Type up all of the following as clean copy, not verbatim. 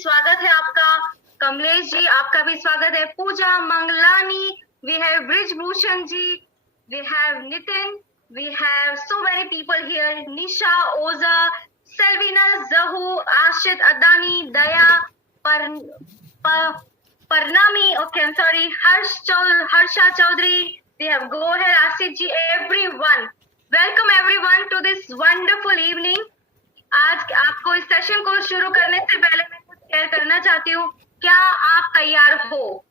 स्वागत है आपका। कमलेश जी, आपका भी स्वागत है। Pooja Manglani, we have Brijbhushan ji, we have Nitin, we have so many people here. Nisha Oja, Selvina Jahu, Ashit Adani, Daya, पर, Parnami, okay I am sorry, Harsha Chaudhary, we have Gohar, Asif ji, everyone. Welcome everyone to this wonderful evening. आज आपको इस सेशन को शुरू करने से पहले मैं कुछ शेयर करना चाहती हूँ। क्या आप तैयार हो?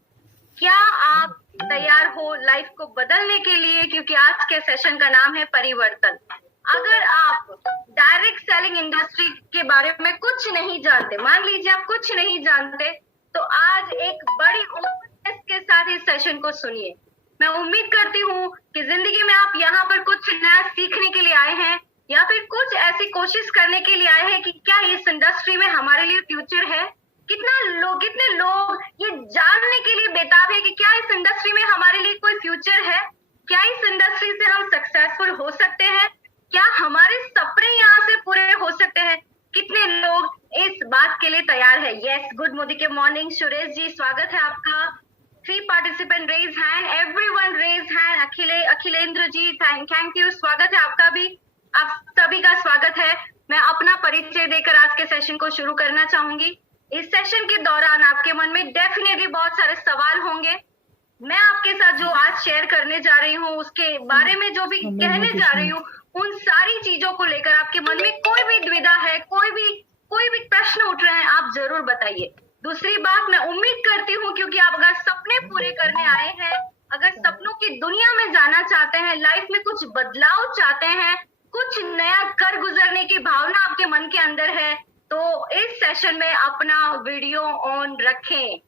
क्या आप तैयार हो लाइफ को बदलने के लिए? क्योंकि आज के सेशन का नाम है परिवर्तन। अगर आप डायरेक्ट सेलिंग इंडस्ट्री के बारे में कुछ नहीं जानते, मान लीजिए आप कुछ नहीं जानते, तो आज एक बड़ी ओपननेस के साथ इस सेशन को सुनिए। मैं उम्मीद करती हूँ कि जिंदगी में आप यहाँ पर कुछ नया सीखने के लिए आए हैं, या फिर कुछ ऐसी कोशिश करने के लिए आए हैं कि क्या इस इंडस्ट्री में हमारे लिए फ्यूचर है। कितने लोग ये जानने के लिए बेताब है कि क्या इस इंडस्ट्री में हमारे लिए कोई फ्यूचर है, क्या इस इंडस्ट्री से हम सक्सेसफुल हो सकते हैं, क्या हमारे सपने यहाँ से पूरे हो सकते हैं। कितने लोग इस बात के लिए तैयार है? यस, गुड मोदी के मॉर्निंग। सुरेश जी, स्वागत है आपका। 3 participant raise hand, everyone raise hand. Akhilendra ji, thank you, स्वागत है आपका भी। आप सभी का स्वागत है। मैं अपना परिचय देकर आज के सेशन को शुरू करना चाहूंगी। इस सेशन के दौरान आपके मन में डेफिनेटली बहुत सारे सवाल होंगे। मैं आपके साथ जो आज शेयर करने जा रही हूँ, उसके बारे में जो भी कहने जा रही हूँ, उन सारी चीजों को लेकर आपके मन में कोई भी दुविधा है, कोई भी प्रश्न उठ रहे हैं, आप जरूर बताइए। दूसरी बात, मैं उम्मीद करती हूँ क्योंकि आप अगर सपने पूरे करने आए हैं, अगर सपनों की दुनिया में जाना चाहते हैं, लाइफ में कुछ बदलाव चाहते हैं, कुछ नया कर गुजरने की भावना आपके मन के अंदर है, तो इस सेशन में अपना वीडियो ऑन रखें।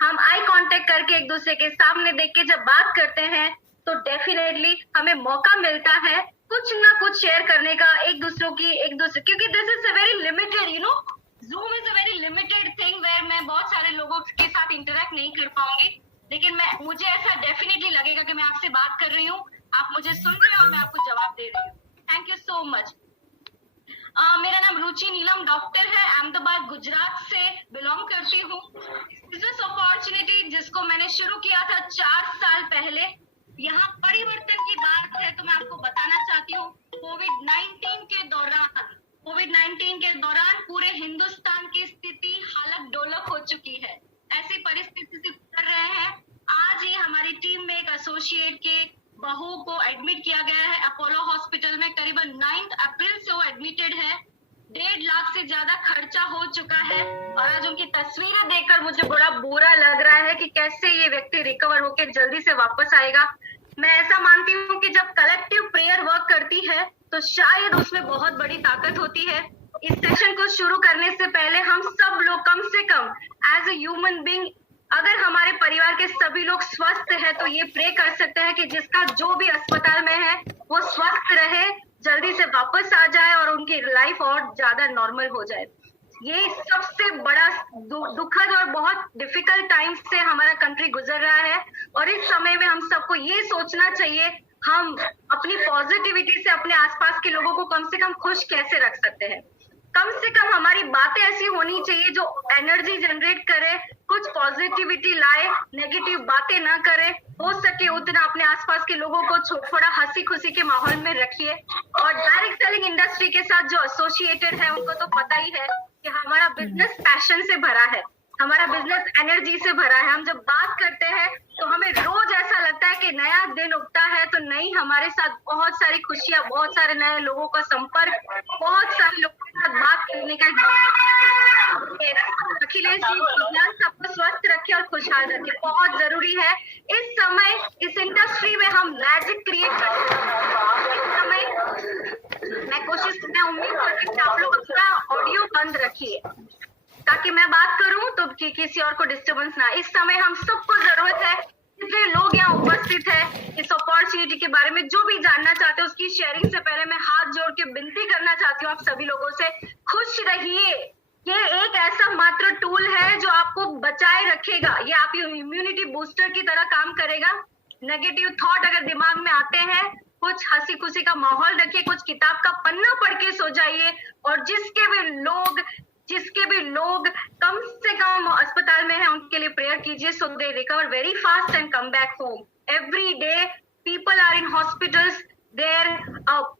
हम आई कांटेक्ट करके एक दूसरे के सामने देख के जब बात करते हैं तो डेफिनेटली हमें मौका मिलता है कुछ ना कुछ शेयर करने का एक दूसरे क्योंकि this is a very limited, Zoom is a very limited thing where मैं बहुत सारे लोगों के साथ इंटरेक्ट नहीं कर पाऊंगी, लेकिन मुझे ऐसा डेफिनेटली लगेगा कि मैं आपसे बात कर रही हूँ, आप मुझे सुन रहे हैं और मैं आपको जवाब दे रही हूँ। Thank you so much. मेरा नाम रुचि नीलम डॉक्टर है, अहमदाबाद गुजरात से बिलोंग करती हूँ। बिजनेस अपॉर्चुनिटी जिसको मैंने शुरू किया था 4 साल पहले, यहाँ परिवर्तन की बात है तो मैं आपको बताना चाहती हूँ। कोविड-19 के दौरान पूरे हिंदुस्तान की स्थिति हालत डोलक हो चुकी है। ऐसी परिस्थिति से गुजर रहे हैं। आज ही हमारी टीम में एक एसोसिएट के बहू को एडमिट किया गया है अपोलो हॉस्पिटल में। करीबन 9 अप्रैल से वो एडमिटेड है। 1.5 लाख से ज्यादा खर्चा हो चुका है और आज उनकी तस्वीरें देखकर मुझे बड़ा बुरा लग रहा है कि कैसे ये व्यक्ति रिकवर होकर जल्दी से वापस आएगा। मैं ऐसा मानती हूँ कि जब कलेक्टिव प्रेयर वर्क करती है तो शायद उसमें बहुत बड़ी ताकत होती है। इस सेशन को शुरू करने से पहले हम सब लोग कम से कम एज ए ह्यूमन बीइंग, अगर हमारे परिवार के सभी लोग स्वस्थ है तो ये प्रे कर सकते हैं कि जिसका जो भी अस्पताल में है वो स्वस्थ रहे, जल्दी से वापस आ जाए और उनकी लाइफ और ज्यादा नॉर्मल हो जाए। ये सबसे बड़ा दुखद और बहुत डिफिकल्ट टाइम से हमारा कंट्री गुजर रहा है और इस समय में हम सबको ये सोचना चाहिए हम अपनी पॉजिटिविटी से अपने आसपास के लोगों को कम से कम खुश कैसे रख सकते हैं। कम से कम हमारी बातें ऐसी होनी चाहिए जो एनर्जी जनरेट करे, कुछ पॉजिटिविटी लाए, नेगेटिव बातें ना करे। हो सके उतना अपने आसपास के लोगों को थोड़ा हंसी खुशी के माहौल में रखिए। और डायरेक्ट सेलिंग इंडस्ट्री के साथ जो एसोसिएटेड है उनको तो पता ही है कि हमारा बिजनेस पैशन से भरा है, हमारा बिजनेस एनर्जी से भरा है। हम जब बात करते हैं तो हमें रोज ऐसा लगता है कि नया दिन उगता है तो नई हमारे साथ बहुत सारी खुशियां, बहुत सारे नए लोगों का संपर्क, बहुत सारे लोगों के साथ बात करने का। अखिलेश जी, भगवान सबको स्वस्थ रखे और खुशहाल रखे, बहुत जरूरी है। इस समय इस इंडस्ट्री में हम मैजिक क्रिएट करते हैं। इस समय मैं उम्मीद करती हूँ कि आप लोग अपना ऑडियो बंद रखिए ताकि मैं बात करूं तो किसी और को डिस्टर्बेंस ना। इस समय हम सबको जरूरत है, जितने लोग यहाँ उपस्थित है, इस अपॉर्चुनिटी के बारे में जो भी जानना चाहते हैं उसकी शेयरिंग से पहले मैं हाथ जोड़ के विनती करना चाहती हूँ आप सभी लोगों से, खुश रहिए। ये एक ऐसा मात्र टूल है जो आपको बचाए रखेगा, ये आपकी इम्यूनिटी बूस्टर की तरह काम करेगा। नेगेटिव थॉट अगर दिमाग में आते हैं, कुछ हंसी खुशी का माहौल रखिए, कुछ किताब का पन्ना पढ़ के सो जाइए और जिसके भी लोग कम से कीजिए so they recover very fast and come back home. Every day people are in hospitals. Their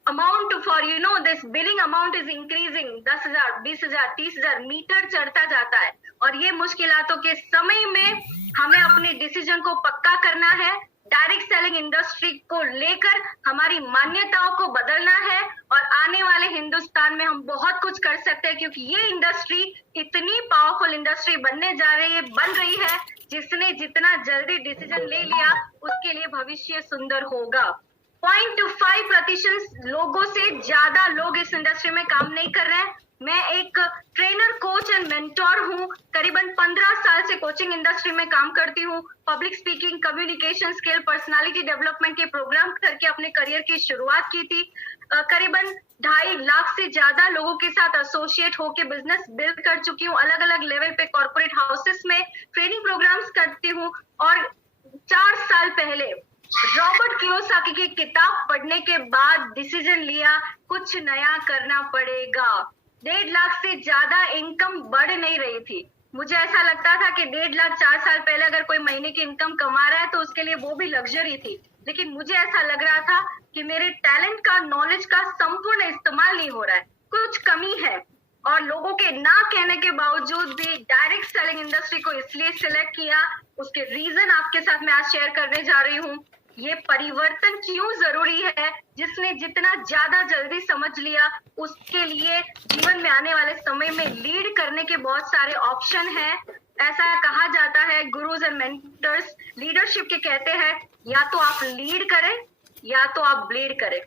amount for this billing amount is increasing. 10,000, 20,000, 30,000 metre चढ़ता जाता है और ये मुश्किलातों के समय में हमें अपने डिसीजन को पक्का करना है। डायरेक्ट सेलिंग इंडस्ट्री को लेकर हमारी मान्यताओं को बदलना है और आने वाले हिंदुस्तान में हम बहुत कुछ कर सकते हैं क्योंकि ये इंडस्ट्री इतनी पावरफुल इंडस्ट्री बनने जा रही है, बन रही है, जिसने जितना जल्दी डिसीजन ले लिया उसके लिए भविष्य सुंदर होगा। 0.5% लोगों से ज्यादा लोग इस इंडस्ट्री में काम नहीं कर रहे हैं। मैं एक ट्रेनर, कोच एंड मेंटोर हूँ। करीबन 15 साल से कोचिंग इंडस्ट्री में काम करती हूँ। Public speaking, communication skill, personality development के प्रोग्राम करके अपने करियर की शुरुआत की थी। करीबन 2.5 लाख से ज्यादा लोगों के साथ एसोसिएट होके बिजनेस बिल्ड कर चुकी हूँ। अलग अलग लेवल पे कॉर्पोरेट हाउसेस में ट्रेनिंग प्रोग्राम्स करती हूँ और 4 साल पहले रॉबर्ट कियोसाकी की किताब पढ़ने के बाद डिसीजन लिया कुछ नया करना पड़ेगा। 1.5 लाख से ज्यादा इनकम बढ़ नहीं रही थी। मुझे ऐसा लगता था कि 1.5 लाख 4 साल पहले अगर कोई महीने की इनकम कमा रहा है तो उसके लिए वो भी लग्जरी थी, लेकिन मुझे ऐसा लग रहा था कि मेरे टैलेंट का, नॉलेज का संपूर्ण इस्तेमाल नहीं हो रहा है, कुछ कमी है। और लोगों के ना कहने के बावजूद भी डायरेक्ट सेलिंग इंडस्ट्री को इसलिए सिलेक्ट किया, उसके रीजन आपके साथ मैं आज शेयर करने जा रही हूँ। ये परिवर्तन क्यों जरूरी है, जिसने जितना ज्यादा जल्दी समझ लिया उसके लिए जीवन में आने वाले समय में लीड करने के बहुत सारे ऑप्शन हैं। ऐसा कहा जाता है, गुरुज एंड मेंटर्स लीडरशिप के कहते हैं, या तो आप लीड करें या तो आप ब्लीड करें,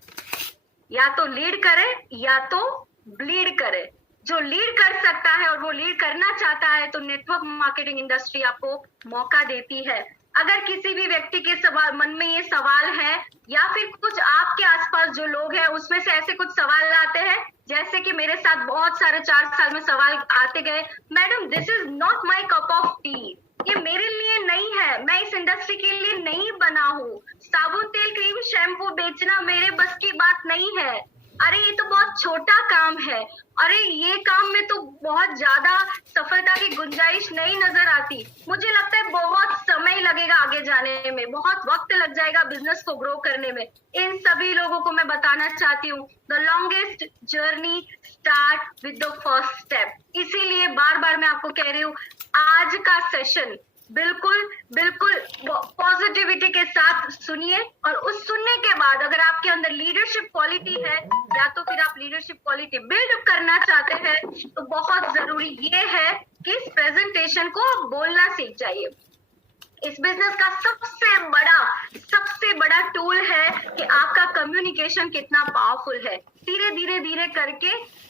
या तो लीड करें या तो ब्लीड करें। जो लीड कर सकता है और वो लीड करना चाहता है तो नेटवर्क मार्केटिंग इंडस्ट्री आपको मौका देती है। अगर किसी भी व्यक्ति के सवाल मन में ये सवाल है या फिर कुछ आपके आसपास जो लोग हैं उसमें से ऐसे कुछ सवाल आते हैं, जैसे कि मेरे साथ बहुत सारे 4 साल में सवाल आते गए, madam this is not my cup of T, ये मेरे लिए नहीं है, मैं इस इंडस्ट्री के लिए नहीं बना हूँ, साबुन, तेल, क्रीम, शैम्पू बेचना मेरे बस की बात नहीं है, अरे ये तो बहुत छोटा काम है, अरे ये काम में तो बहुत ज्यादा सफलता की गुंजाइश नहीं नजर आती, मुझे लगता है बहुत समय लगेगा आगे जाने में, बहुत वक्त लग जाएगा बिजनेस को ग्रो करने में। इन सभी लोगों को मैं बताना चाहती हूँ, the longest journey start with the first step. इसीलिए बार बार मैं आपको कह रही हूँ, आज का सेशन बिल्कुल बिल्कुल पॉजिटिविटी के साथ सुनिए और उस सुनने के बाद अगर आपके अंदर लीडरशिप क्वालिटी है या तो फिर आप लीडरशिप क्वालिटी बिल्ड करना चाहते हैं तो बहुत जरूरी ये है कि इस प्रेजेंटेशन को आप बोलना सीख जाइए। इस बिजनेस का सबसे बड़ा टूल है कि आपका कम्युनिकेशन कितना पावरफुल है। धीरे धीरे धीरे करके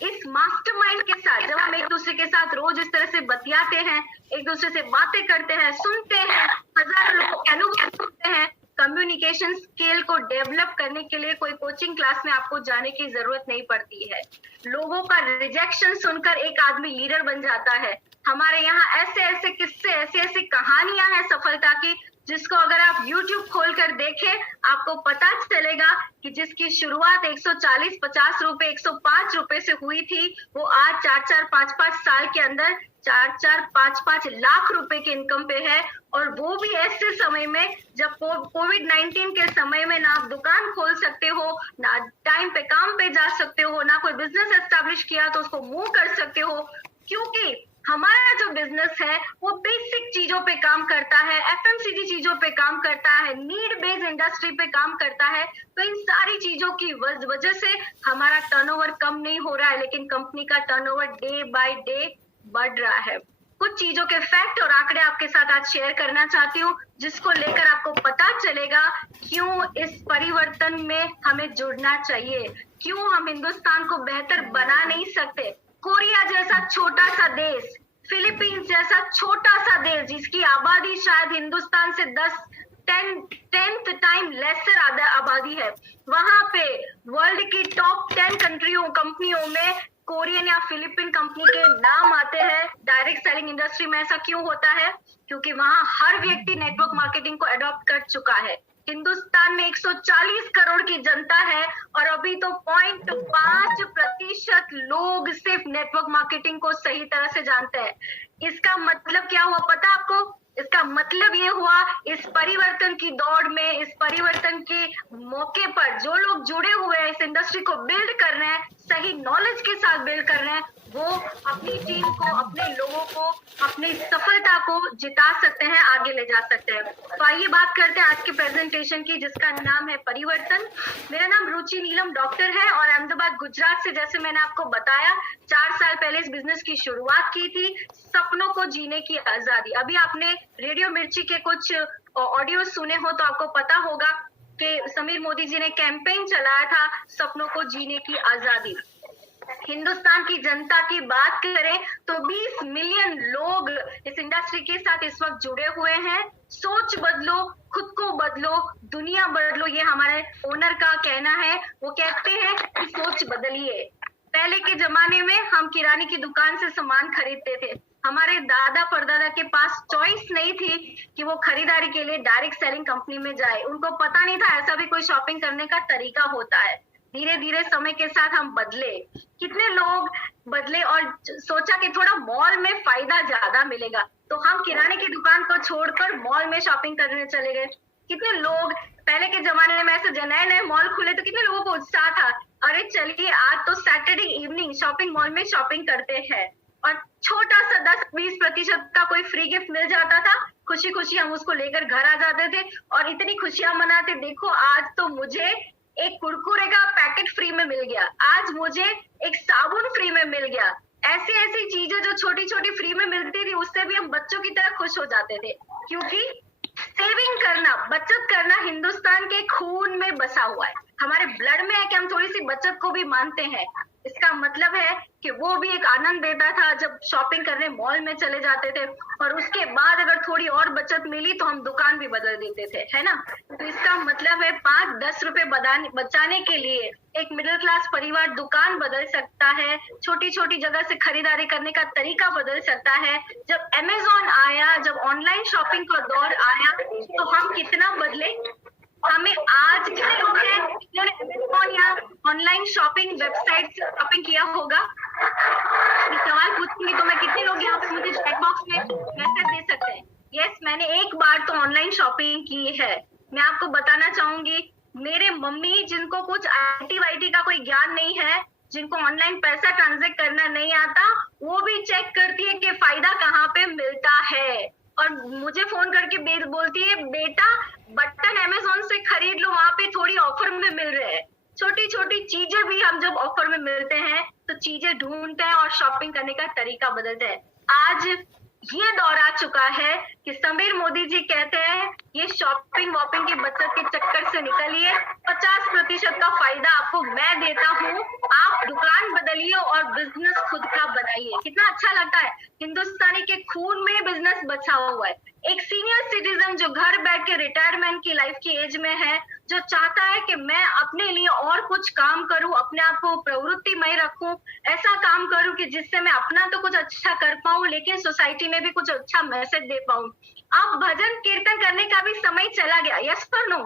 इस मास्टरमाइंड के साथ जब हम एक दूसरे के साथ रोज इस तरह से बतियाते हैं, एक दूसरे से बातें करते हैं, सुनते हैं, हजारों लोगों के अनुभव सुनते हैं, कम्युनिकेशन स्किल को डेवलप करने के लिए कोई कोचिंग क्लास में आपको जाने की जरूरत नहीं पड़ती है। लोगों का रिजेक्शन सुनकर एक आदमी लीडर बन जाता है। हमारे यहाँ ऐसे ऐसे किस्से, ऐसी ऐसी कहानियां हैं सफलता की, जिसको अगर आप YouTube खोलकर देखें आपको पता चलेगा कि जिसकी शुरुआत 140-50 रुपए, 105 रुपए से हुई थी, वो आज 4-4, 5-5 साल के अंदर 4-4, 5-5 लाख रुपए के इनकम पे है। और वो भी ऐसे समय में जब कोविड-19 के समय में ना आप दुकान खोल सकते हो, ना टाइम पे काम पे जा सकते हो, ना कोई बिजनेस एस्टेब्लिश किया तो उसको मूव कर सकते हो, क्योंकि हमारा जो बिजनेस है वो बेसिक चीजों पे काम करता है, एफएमसीजी चीजों पे काम करता है, नीड बेस्ड इंडस्ट्री पे काम करता है। तो इन सारी चीजों की वजह से हमारा टर्नओवर कम नहीं हो रहा है, लेकिन कंपनी का टर्नओवर डे बाय डे बढ़ रहा है। कुछ चीजों के फैक्ट और आंकड़े आपके साथ आज शेयर करना चाहती हूँ, जिसको लेकर आपको पता चलेगा क्यों इस परिवर्तन में हमें जुड़ना चाहिए, क्यों हम हिंदुस्तान को बेहतर बना नहीं सकते। कोरिया जैसा छोटा सा देश, फिलीपींस जैसा छोटा सा देश जिसकी आबादी शायद हिंदुस्तान से 10th टाइम लेसर आबादी है, वहां पे वर्ल्ड की टॉप 10 कंपनियों में कोरियन या फिलीपीन कंपनी के नाम आते हैं। डायरेक्ट सेलिंग इंडस्ट्री में ऐसा क्यों होता है? क्योंकि वहां हर व्यक्ति नेटवर्क मार्केटिंग को अडॉप्ट कर चुका है। हिंदुस्तान में 140 करोड़ की जनता है और अभी तो 0.5% लोग सिर्फ नेटवर्क मार्केटिंग को सही तरह से जानते हैं। इसका मतलब क्या हुआ पता आपको? इसका मतलब ये हुआ, इस परिवर्तन की दौड़ में, इस परिवर्तन के मौके पर जो लोग जुड़े हुए हैं, इस इंडस्ट्री को बिल्ड कर रहे हैं, सही नॉलेज के साथ बिल्ड कर रहे हैं, वो अपनी टीम को, अपने लोगों को, अपनी सफलता को जिता सकते हैं, आगे ले जा सकते हैं। तो आइए बात करते हैं आज के प्रेजेंटेशन की, जिसका नाम है परिवर्तन। मेरा नाम रुचि नीलम डॉक्टर है और अहमदाबाद गुजरात से, जैसे मैंने आपको बताया, 4 साल पहले इस बिजनेस की शुरुआत की थी, सपनों को जीने की आजादी। अभी आपने रेडियो मिर्ची के कुछ ऑडियो सुने हो तो आपको पता होगा कि समीर मोदी जी ने कैंपेन चलाया था, सपनों को जीने की आजादी। हिंदुस्तान की जनता की बात करें तो 20 मिलियन लोग इस इंडस्ट्री के साथ इस वक्त जुड़े हुए हैं। सोच बदलो, खुद को बदलो, दुनिया बदलो, ये हमारे ओनर का कहना है। वो कहते हैं कि सोच बदलिए। पहले के जमाने में हम किराने की दुकान से सामान खरीदते थे। हमारे दादा परदादा के पास चॉइस नहीं थी कि वो खरीदारी के लिए डायरेक्ट सेलिंग कंपनी में जाए। उनको पता नहीं था ऐसा भी कोई शॉपिंग करने का तरीका होता है। धीरे धीरे समय के साथ हम बदले, कितने लोग बदले और सोचा कि थोड़ा मॉल में फायदा ज्यादा मिलेगा, तो हम किराने की दुकान को छोड़कर मॉल में शॉपिंग करने चले गए। कितने लोग पहले के जमाने में ऐसे नए नए मॉल खुले तो कितने लोगों को उत्साह था, अरे चलिए आज तो सैटरडे इवनिंग शॉपिंग मॉल में शॉपिंग करते हैं। और छोटा सा 10-20% का कोई फ्री गिफ्ट मिल जाता था, खुशी खुशी हम उसको लेकर घर आ जाते थे और इतनी खुशियां मनाते, देखो आज तो मुझे एक कुरकुरे का पैकेट फ्री में मिल गया, आज मुझे एक साबुन फ्री में मिल गया। ऐसी ऐसी चीजें जो छोटी छोटी फ्री में मिलती थी, उससे भी हम बच्चों की तरह खुश हो जाते थे, क्योंकि सेविंग करना, बचत करना हिंदुस्तान के खून में बसा हुआ है, हमारे ब्लड में है कि हम थोड़ी सी बचत को भी मानते हैं। इसका मतलब है कि वो भी एक आनंद देता था जब शॉपिंग करने मॉल में चले जाते थे, और उसके बाद अगर थोड़ी और बचत मिली तो हम दुकान भी बदल देते थे, है ना। तो इसका मतलब है 5-10 रुपए बचाने के लिए एक मिडिल क्लास परिवार दुकान बदल सकता है, छोटी छोटी जगह से खरीदारी करने का तरीका बदल सकता है। जब अमेजोन आया, जब ऑनलाइन शॉपिंग का दौर आया, तो हम कितना बदले। हमें आज कितने लोग हैं जिन्होंने अमेज़न या ऑनलाइन शॉपिंग वेबसाइट से शॉपिंग किया होगा? ये सवाल पूछूंगी तो मैं कितने लोग यहाँ पे मुझे चैट बॉक्स में मैसेज दे सकते हैं? यस, मैंने एक बार तो ऑनलाइन शॉपिंग की है। मैं आपको बताना चाहूंगी, मेरे मम्मी जिनको कुछ IT वाईटी का कोई ज्ञान नहीं है, जिनको ऑनलाइन पैसा ट्रांजेक्ट करना नहीं आता, वो भी चेक करती है कि फायदा कहाँ पे मिलता है, और मुझे फोन करके बोलती है, बेटा बटन अमेज़न से खरीद लो, वहां पे थोड़ी ऑफर में मिल रहे हैं। छोटी छोटी चीजें भी हम जब ऑफर में मिलते हैं तो चीजें ढूंढते हैं और शॉपिंग करने का तरीका बदलते हैं। आज ये दौर आ चुका है कि समीर मोदी जी कहते हैं ये शॉपिंग वॉपिंग की बचत के चक्कर से निकलिए, 50% का फायदा आपको मैं देता हूँ, आप दुकान बदलिए और बिजनेस खुद का बनाइए। कितना अच्छा लगता है, हिंदुस्तानी के खून में बिजनेस बचा हुआ है। एक सीनियर सिटीजन जो घर बैठ के रिटायरमेंट की लाइफ की एज में है, जो चाहता है कि मैं अपने लिए और कुछ काम करूं, अपने आप को प्रवृत्तिमय रखूं, ऐसा काम करूं कि जिससे मैं अपना तो कुछ अच्छा कर पाऊं लेकिन सोसाइटी में भी कुछ अच्छा मैसेज दे पाऊं। अब भजन कीर्तन करने का भी समय चला गया, यस और नो?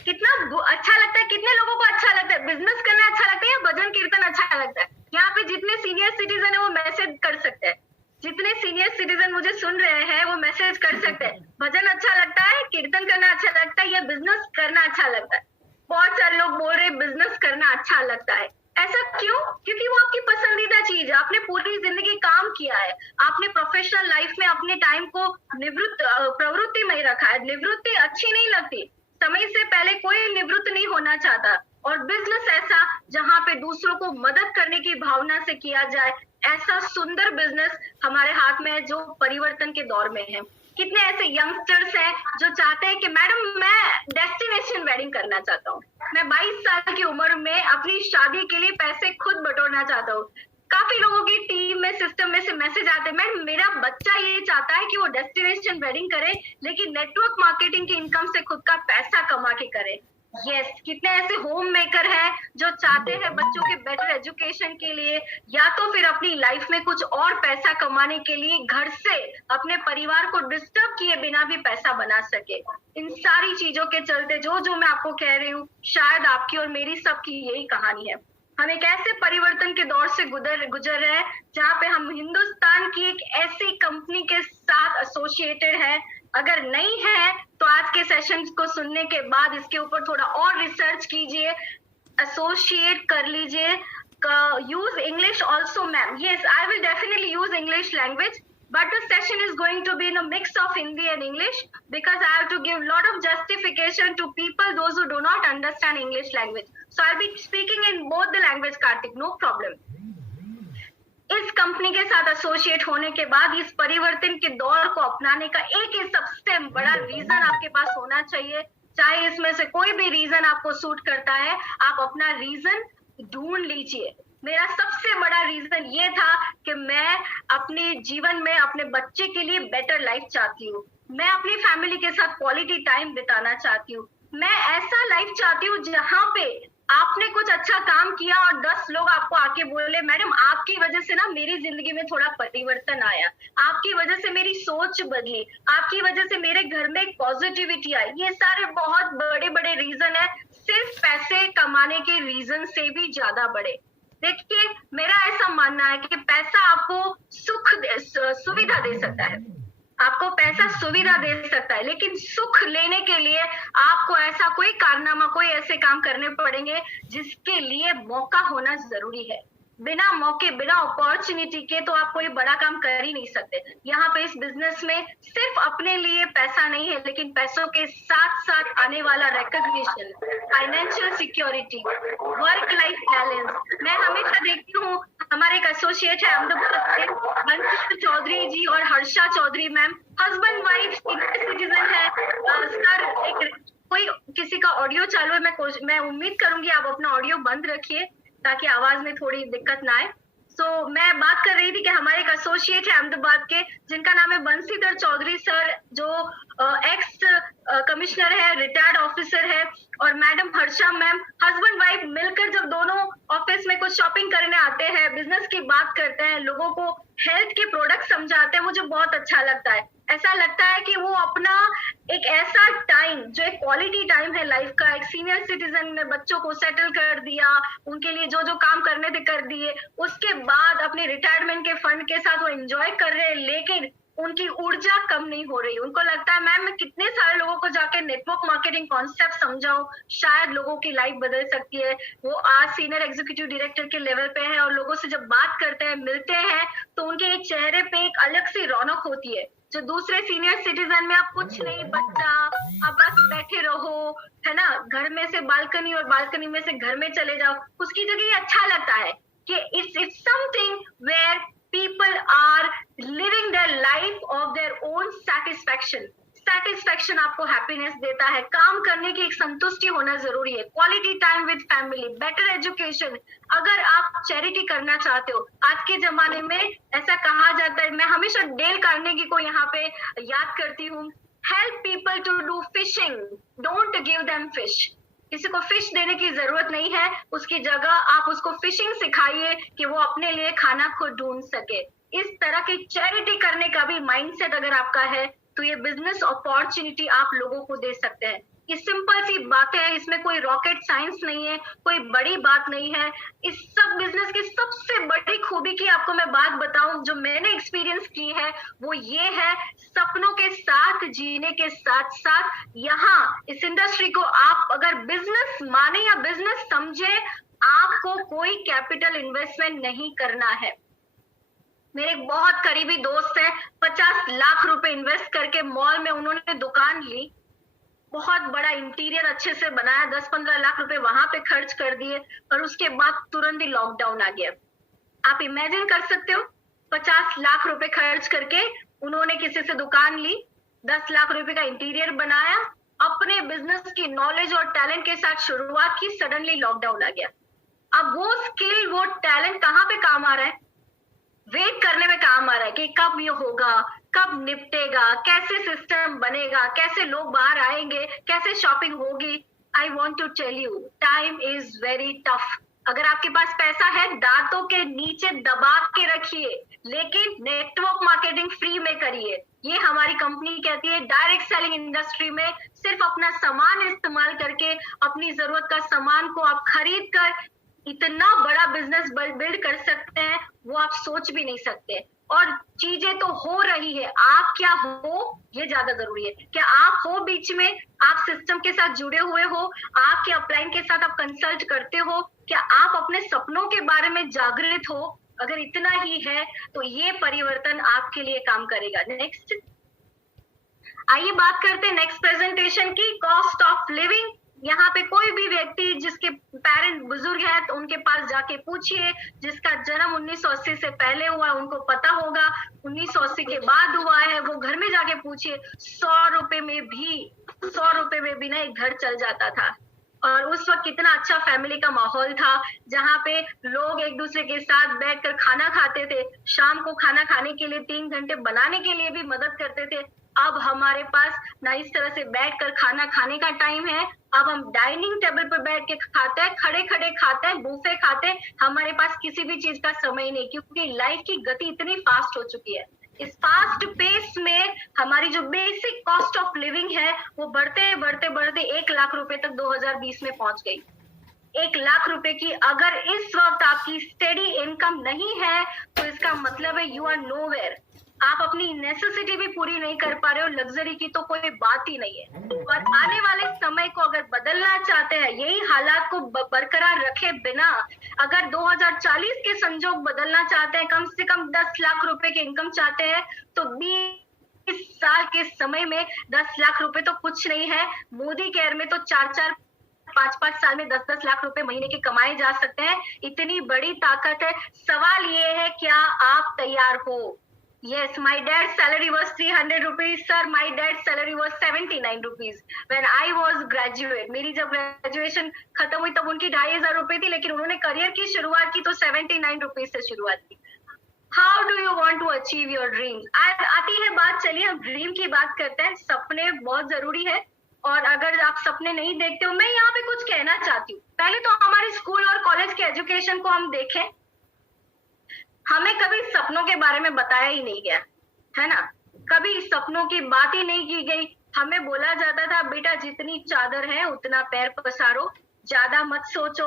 कितना अच्छा लगता है, कितने लोगों को अच्छा लगता है? बिजनेस करना अच्छा लगता है या भजन कीर्तन अच्छा लगता है? यहाँ पे जितने सीनियर सिटीजन है वो मैसेज कर सकते हैं, जितने सीनियर सिटीजन मुझे सुन रहे हैं वो मैसेज कर सकते हैं, भजन अच्छा लगता है, कीर्तन करना अच्छा लगता है या बिजनेस करना अच्छा लगता है? बहुत सारे लोग बोल रहे हैं बिजनेस करना अच्छा लगता है। ऐसा क्यों? क्योंकि वो आपकी पसंदीदा चीज है, आपने पूरी जिंदगी काम किया है, आपने प्रोफेशनल लाइफ में अपने टाइम को प्रवृत्ति में रखा है। निवृत्ति अच्छी नहीं लगती, समय से पहले कोई निवृत्त नहीं होना चाहता, और बिजनेस ऐसा जहां पे दूसरों को मदद करने की भावना से किया जाए, ऐसा सुंदर बिजनेस हमारे हाथ में है जो परिवर्तन के दौर में है। कितने ऐसे यंगस्टर्स हैं जो चाहते हैं कि मैडम मैं डेस्टिनेशन वेडिंग करना चाहता हूँ, मैं 22 साल की उम्र में अपनी शादी के लिए पैसे खुद बटोरना चाहता हूँ। काफी लोगों की टीम में, सिस्टम में से मैसेज आते हैं, मैडम मेरा बच्चा ये चाहता है कि वो डेस्टिनेशन वेडिंग करे लेकिन नेटवर्क मार्केटिंग की इनकम से खुद का पैसा कमा के करे। यस, कितने ऐसे होम मेकर हैं जो चाहते हैं बच्चों के बेटर एजुकेशन के लिए या तो फिर अपनी लाइफ में कुछ और पैसा कमाने के लिए घर से अपने परिवार को डिस्टर्ब किए बिना भी पैसा बना सके। इन सारी चीजों के चलते जो जो मैं आपको कह रही हूँ, शायद आपकी और मेरी सबकी यही कहानी है। हम एक ऐसे परिवर्तन के दौर से गुजर रहे हैं जहाँ पे हम हिंदुस्तान की एक ऐसी कंपनी के साथ एसोसिएटेड है। अगर नहीं है तो आज के सेशन को सुनने के बाद इसके ऊपर थोड़ा और रिसर्च कीजिए, एसोसिएट कर लीजिए। use English also, ma'am. Yes, I will definitely use English language, but the session is going to be in a mix of Hindi and English because I have to give a lot of justification to people, those who do not understand English language. So I'll be speaking in both the language, Kartik, no problem. इस company के साथ associate होने के बाद इस परिवर्तन के दौर को अपनाने का एक ही सबसे बड़ा रीजन आपके पास होना चाहिए। चाहे इसमें से कोई भी रीजन आपको सूट करता है, आप अपना रीजन ढूंढ लीजिए। मेरा सबसे बड़ा रीजन ये था कि मैं अपने जीवन में अपने बच्चे के लिए बेटर लाइफ चाहती हूँ, मैं अपनी फैमिली के साथ क्वालिटी टाइम बिताना चाहती हूँ, मैं ऐसा लाइफ चाहती हूँ जहाँ पे आपने कुछ अच्छा काम किया और 10 लोग आपको आके बोले मैडम आपकी वजह से ना मेरी जिंदगी में थोड़ा परिवर्तन आया, आपकी वजह से मेरी सोच बदली, आपकी वजह से मेरे घर में एक पॉजिटिविटी आई। ये सारे बहुत बड़े बड़े रीजन है, सिर्फ पैसे कमाने के रीजन से भी ज्यादा बड़े। देखिए मेरा ऐसा मानना है कि पैसा आपको सुविधा दे सकता है, आपको पैसा सुविधा दे सकता है, लेकिन सुख लेने के लिए आपको ऐसा कोई कारनामा, कोई ऐसे काम करने पड़ेंगे जिसके लिए मौका होना जरूरी है। बिना मौके, बिना अपॉर्चुनिटी के तो आप कोई बड़ा काम कर ही नहीं सकते। यहाँ पे इस बिजनेस में सिर्फ अपने लिए पैसा नहीं है, लेकिन पैसों के साथ साथ आने वाला recognition, financial security, work life balance. मैं हमेशा देखती हूँ हमारे एक एसोसिएट है अहमदाबाद से, बंसी चौधरी जी और Harsha Chaudhary ma'am, husband wife, senior citizen है। सर एक कोई किसी का ऑडियो चालू है, मैं उम्मीद करूंगी आप अपना ऑडियो बंद रखिए ताकि आवाज में थोड़ी दिक्कत ना आए। सो मैं बात कर रही थी कि हमारे एक एसोसिएट है अहमदाबाद के जिनका नाम है बंसीधर चौधरी सर, जो एक्स कमिश्नर है, रिटायर्ड ऑफिसर है, और madam Harsha ma'am, husband wife मिलकर जब दोनों ऑफिस में कुछ शॉपिंग करने आते हैं, बिजनेस की बात करते हैं, लोगों को हेल्थ के प्रोडक्ट समझाते हैं, मुझे बहुत अच्छा लगता है। ऐसा लगता है कि वो अपना एक ऐसा टाइम जो एक क्वालिटी टाइम है लाइफ का, एक सीनियर सिटीजन ने बच्चों को सेटल कर दिया, उनके लिए जो जो काम करने थे कर दिए, उसके बाद अपने रिटायरमेंट के फंड के साथ वो एंजॉय कर रहे हैं, लेकिन उनकी ऊर्जा कम नहीं हो रही। उनको लगता है मैम मैं कितने सारे लोगों को जाके नेटवर्क मार्केटिंग कॉन्सेप्ट समझाऊं, शायद लोगों की लाइफ बदल सकती है। वो आज सीनियर एग्जीक्यूटिव डायरेक्टर के लेवल पे है और लोगों से जब बात करते हैं, मिलते हैं, तो उनके एक चेहरे पे एक अलग सी रौनक होती है, जो दूसरे सीनियर सिटीजन में आप कुछ नहीं बच्चा, आप बस बैठे रहो, है ना, घर में से बालकनी और बालकनी में से घर में चले जाओ, उसकी जगह ये अच्छा लगता है कि it's something where people are living their life of their own satisfaction आपको हैप्पीनेस देता है। काम करने की एक संतुष्टि होना जरूरी है, quality time with family, better education. अगर आप चैरिटी करना चाहते हो, आज के जमाने में ऐसा कहा जाता है, मैं हमेशा डेल कार्नेगी को यहाँ पे याद करती हूँ, help people to do fishing, don't give them fish. किसी को फिश देने की जरूरत नहीं है, उसकी जगह आप उसको फिशिंग सिखाइए कि वो अपने लिए खाना खुद ढूंढ सके। इस तरह की चैरिटी करने का भी माइंडसेट अगर आपका है तो ये बिजनेस अपॉर्चुनिटी आप लोगों को दे सकते हैं। ये सिंपल सी बातें हैं, इसमें कोई रॉकेट साइंस नहीं है, कोई बड़ी बात नहीं है। इस सब बिजनेस की सबसे बड़ी खूबी की आपको मैं बात बताऊं जो मैंने एक्सपीरियंस की है, वो ये है, सपनों के साथ जीने के साथ साथ यहाँ इस इंडस्ट्री को आप अगर बिजनेस माने या बिजनेस समझे, आपको कोई कैपिटल इन्वेस्टमेंट नहीं करना है। मेरे एक बहुत करीबी दोस्त है, 50 लाख रुपए इन्वेस्ट करके मॉल में उन्होंने दुकान ली, बहुत बड़ा इंटीरियर अच्छे से बनाया, 10-15 लाख रुपए वहां पे खर्च कर दिए और उसके बाद तुरंत ही लॉकडाउन आ गया। आप इमेजिन कर सकते हो, 50 लाख रुपए खर्च करके उन्होंने किसी से दुकान ली, 10 लाख रुपए का इंटीरियर बनाया, अपने बिजनेस की नॉलेज और टैलेंट के साथ शुरुआत की, सडनली लॉकडाउन आ गया। अब वो स्किल, वो टैलेंट कहाँ पे काम आ रहा है? वेट करने में काम आ रहा है कि कब ये होगा, कब निपटेगा, कैसे सिस्टम बनेगा, कैसे लोग बाहर आएंगे, कैसे शॉपिंग होगी। I want to tell you, time is very tough. अगर आपके पास पैसा है, दांतों के नीचे दबा के रखिए, लेकिन नेटवर्क मार्केटिंग फ्री में करिए। ये हमारी कंपनी कहती है, डायरेक्ट सेलिंग इंडस्ट्री में सिर्फ अपना सामान इस्तेमाल करके, अपनी जरूरत का सामान को आप खरीद कर इतना बड़ा बिजनेस बिल्ड कर सकते हैं वो आप सोच भी नहीं सकते। और चीजें तो हो रही है, आप क्या हो ये ज्यादा जरूरी है। क्या आप हो बीच में, आप सिस्टम के साथ जुड़े हुए हो, आपके अपलाइन के साथ आप कंसल्ट करते हो, क्या आप अपने सपनों के बारे में जागृत हो? अगर इतना ही है तो ये परिवर्तन आपके लिए काम करेगा। नेक्स्ट आइए बात करते हैं नेक्स्ट प्रेजेंटेशन की, कॉस्ट ऑफ लिविंग। यहाँ पे कोई भी व्यक्ति जिसके पेरेंट बुजुर्ग है तो उनके पास जाके पूछिए, जिसका जन्म 1980 से पहले हुआ उनको पता होगा, 1980 के बाद हुआ है वो घर में जाके पूछिए, 100 रुपए में भी ना एक घर चल जाता था। और उस वक्त कितना अच्छा फैमिली का माहौल था, जहाँ पे लोग एक दूसरे के साथ बैठकर खाना खाते थे, शाम को खाना खाने के लिए 3 घंटे बनाने के लिए भी मदद करते थे। अब हमारे पास ना इस तरह से बैठकर खाना खाने का टाइम है, अब हम डाइनिंग टेबल पर बैठ के खाते हैं, खड़े खड़े खाते हैं, बूफे खाते हैं, हमारे पास किसी भी चीज का समय नहीं, क्योंकि लाइफ की गति इतनी फास्ट हो चुकी है। इस फास्ट पेस में हमारी जो बेसिक कॉस्ट ऑफ लिविंग है वो बढ़ते बढ़ते बढ़ते 1 लाख रुपए तक 2020 में पहुंच गई। 1 लाख रुपए की अगर इस वक्त आपकी स्टेडी इनकम नहीं है तो इसका मतलब है यू आर नोवेयर। आप अपनी नेसेसिटी भी पूरी नहीं कर पा रहे हो, लग्जरी की तो कोई बात ही नहीं है। और आने वाले समय को अगर बदलना चाहते हैं, यही हालात को बरकरार रखे बिना अगर 2040 के संजोग बदलना चाहते हैं, कम से कम 10 लाख रुपए की इनकम चाहते हैं, तो 20 साल के समय में 10 लाख रुपए तो कुछ नहीं है। मोदी केयर में तो 4-4 5-5 साल में 10-10 लाख रुपए महीने के कमाए जा सकते हैं। इतनी बड़ी ताकत है। सवाल ये है क्या आप तैयार हो? Yes, my dad's salary was 300 rupees. Sir, my dad's salary was 79 rupees when I was graduate. मेरी जब ग्रेजुएशन खत्म हुई तब उनकी 2500 रुपए थी, लेकिन उन्होंने करियर की शुरुआत की तो 79 रुपीज से शुरुआत की। How do you want to achieve your dreams? आती है बात, चलिए हम ड्रीम की बात करते हैं। सपने बहुत जरूरी है, और अगर आप सपने नहीं देखते हो, मैं यहाँ पे कुछ कहना चाहती हूँ। पहले तो हमारे स्कूल और कॉलेज के एजुकेशन को हम देखें, हमें कभी सपनों के बारे में बताया ही नहीं गया है ना, कभी सपनों की बात ही नहीं की गई। हमें बोला जाता था बेटा जितनी चादर है उतना पैर पसारो, ज्यादा मत सोचो,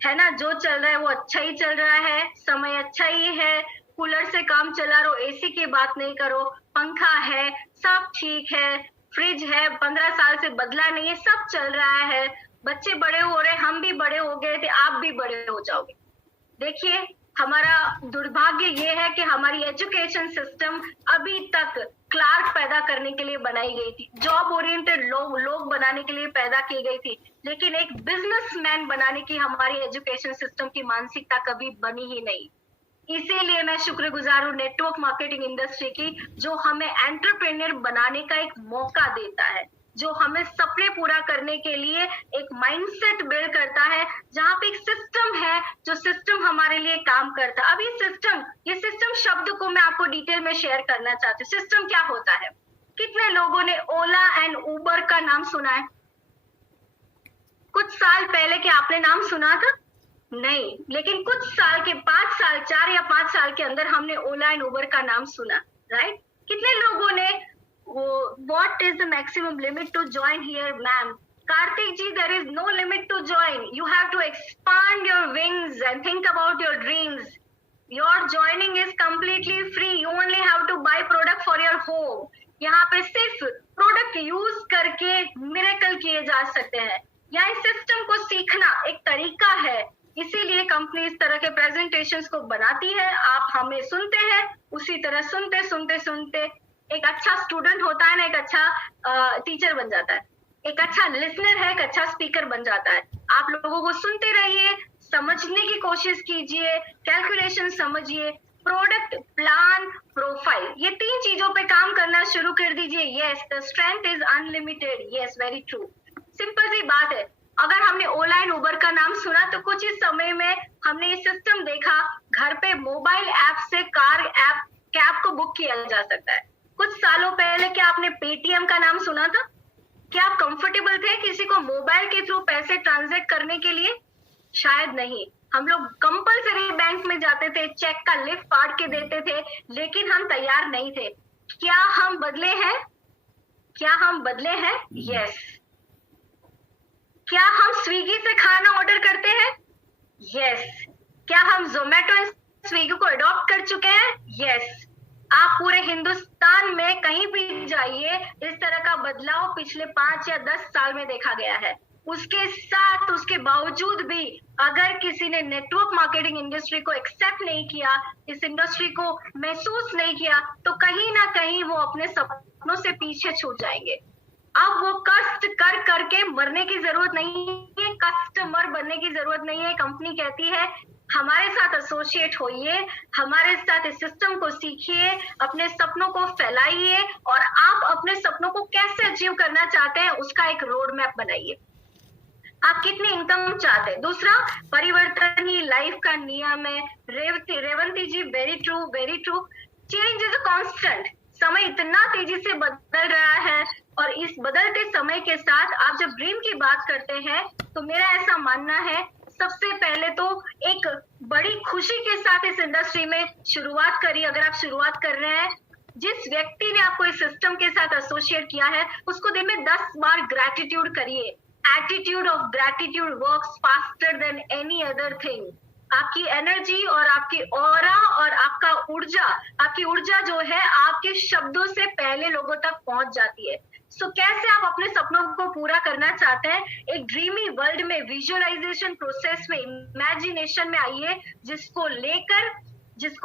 है ना, जो चल रहा है वो अच्छा ही चल रहा है, समय अच्छा ही है, कूलर से काम चला रहो, एसी की बात नहीं करो, पंखा है, सब ठीक है, फ्रिज है 15 साल से बदला नहीं है, सब चल रहा है, बच्चे बड़े हो रहे, हम भी बड़े हो गए थे, आप भी बड़े हो जाओगे। देखिए हमारा दुर्भाग्य ये है कि हमारी एजुकेशन सिस्टम अभी तक क्लार्क पैदा करने के लिए बनाई गई थी, जॉब ओरिएंटेड लोग बनाने के लिए पैदा की गई थी, लेकिन एक बिजनेसमैन बनाने की हमारी एजुकेशन सिस्टम की मानसिकता कभी बनी ही नहीं। इसीलिए मैं शुक्रगुजार हूँ नेटवर्क मार्केटिंग इंडस्ट्री की, जो हमें एंटरप्रेन्योर बनाने का एक मौका देता है, जो हमें सपने पूरा करने के लिए एक माइंडसेट बिल्ड करता है, जहाँ पे एक सिस्टम है, जो सिस्टम हमारे लिए काम करता है। अब ये सिस्टम शब्द को मैं आपको डिटेल में शेयर करना चाहती हूँ। सिस्टम क्या होता है? कितने लोगों ने ओला एंड उबर का नाम सुना है? कुछ साल पहले क्या आपने नाम सुना था? नहीं, लेकिन कुछ साल के 4 या 5 साल के अंदर हमने ओला एंड उबर का नाम सुना, राइट? कितने लोगों ने what is the maximum limit to join here, ma'am? Karthik ji, there is no limit to join. You have to expand your wings and think about your dreams. Your joining is completely free. You only have to buy product for your home. यहाँ पे सिर्फ product use करके miracle किए जा सकते हैं। यहाँ इस सिस्टम को सीखना एक तरीका है, इसीलिए कंपनी इस तरह के प्रेजेंटेशंस को बनाती है। आप हमें सुनते हैं, उसी तरह सुनते सुनते सुनते एक अच्छा स्टूडेंट होता है ना, एक अच्छा टीचर बन जाता है, एक अच्छा लिसनर है, एक अच्छा स्पीकर बन जाता है। आप लोगों को सुनते रहिए, समझने की कोशिश कीजिए, कैलकुलेशन समझिए, प्रोडक्ट प्लान प्रोफाइल, ये 3 चीजों पे काम करना शुरू कर दीजिए। Yes, the strength is unlimited. Yes, very true. Simple सी बात है, अगर हमने ओला एंड उबर का नाम सुना तो कुछ ही समय में हमने ये सिस्टम देखा, घर पे मोबाइल ऐप से कैब को बुक किया जा सकता है। कुछ सालों पहले क्या आपने पेटीएम का नाम सुना था? क्या आप कंफर्टेबल थे किसी को मोबाइल के थ्रू पैसे ट्रांजैक्ट करने के लिए? शायद नहीं। हम लोग कंपलसरी बैंक में जाते थे, चेक का लिफ फाड़ के देते थे, लेकिन हम तैयार नहीं थे। क्या हम बदले हैं? क्या हम बदले हैं? यस। क्या हम स्विगी से खाना ऑर्डर करते हैं? यस। क्या हम जोमेटो एंड स्विगी को अडॉप्ट कर चुके हैं? यस। आप पूरे हिंदुस्तान में कहीं भी जाइए, इस तरह का बदलाव पिछले 5 या 10 साल में देखा गया है। उसके साथ, उसके बावजूद भी अगर किसी ने नेटवर्क मार्केटिंग इंडस्ट्री को एक्सेप्ट नहीं किया, इस इंडस्ट्री को महसूस नहीं किया, तो कहीं ना कहीं वो अपने सपनों से पीछे छूट जाएंगे। अब वो कष्ट कर करके मरने की जरूरत नहीं है, कस्टमर बनने की जरूरत नहीं है। कंपनी कहती है हमारे साथ एसोसिएट होइए, हमारे साथ इस सिस्टम को सीखिए, अपने सपनों को फैलाइए और आप अपने सपनों को कैसे अचीव करना चाहते हैं उसका एक रोड मैप बनाइए। आप कितनी इनकम चाहते हैं? दूसरा, परिवर्तन ही लाइफ का नियम है। Revanti ji, very true, very true. Change is a constant. समय इतना तेजी से बदल रहा है और इस बदलते समय के साथ आप जब ड्रीम की बात करते हैं तो मेरा ऐसा मानना है, सबसे पहले तो एक बड़ी खुशी के साथ इस इंडस्ट्री में शुरुआत करिए। अगर आप शुरुआत कर रहे हैं, जिस व्यक्ति ने आपको इस सिस्टम के साथ एसोसिएट किया है उसको दिन में 10 बार ग्रैटिट्यूड करिए। Attitude of gratitude works faster than any other thing. आपकी एनर्जी और आपकी ऑरा और आपकी ऊर्जा जो है आपके शब्दों से पहले लोगों तक पहुंच जाती है। सो कैसे आप अपने सपनों को पूरा करना चाहते हैं? एक ड्रीमी वर्ल्ड में, विजुअलाइजेशन प्रोसेस में, इमेजिनेशन में आइए, जिसको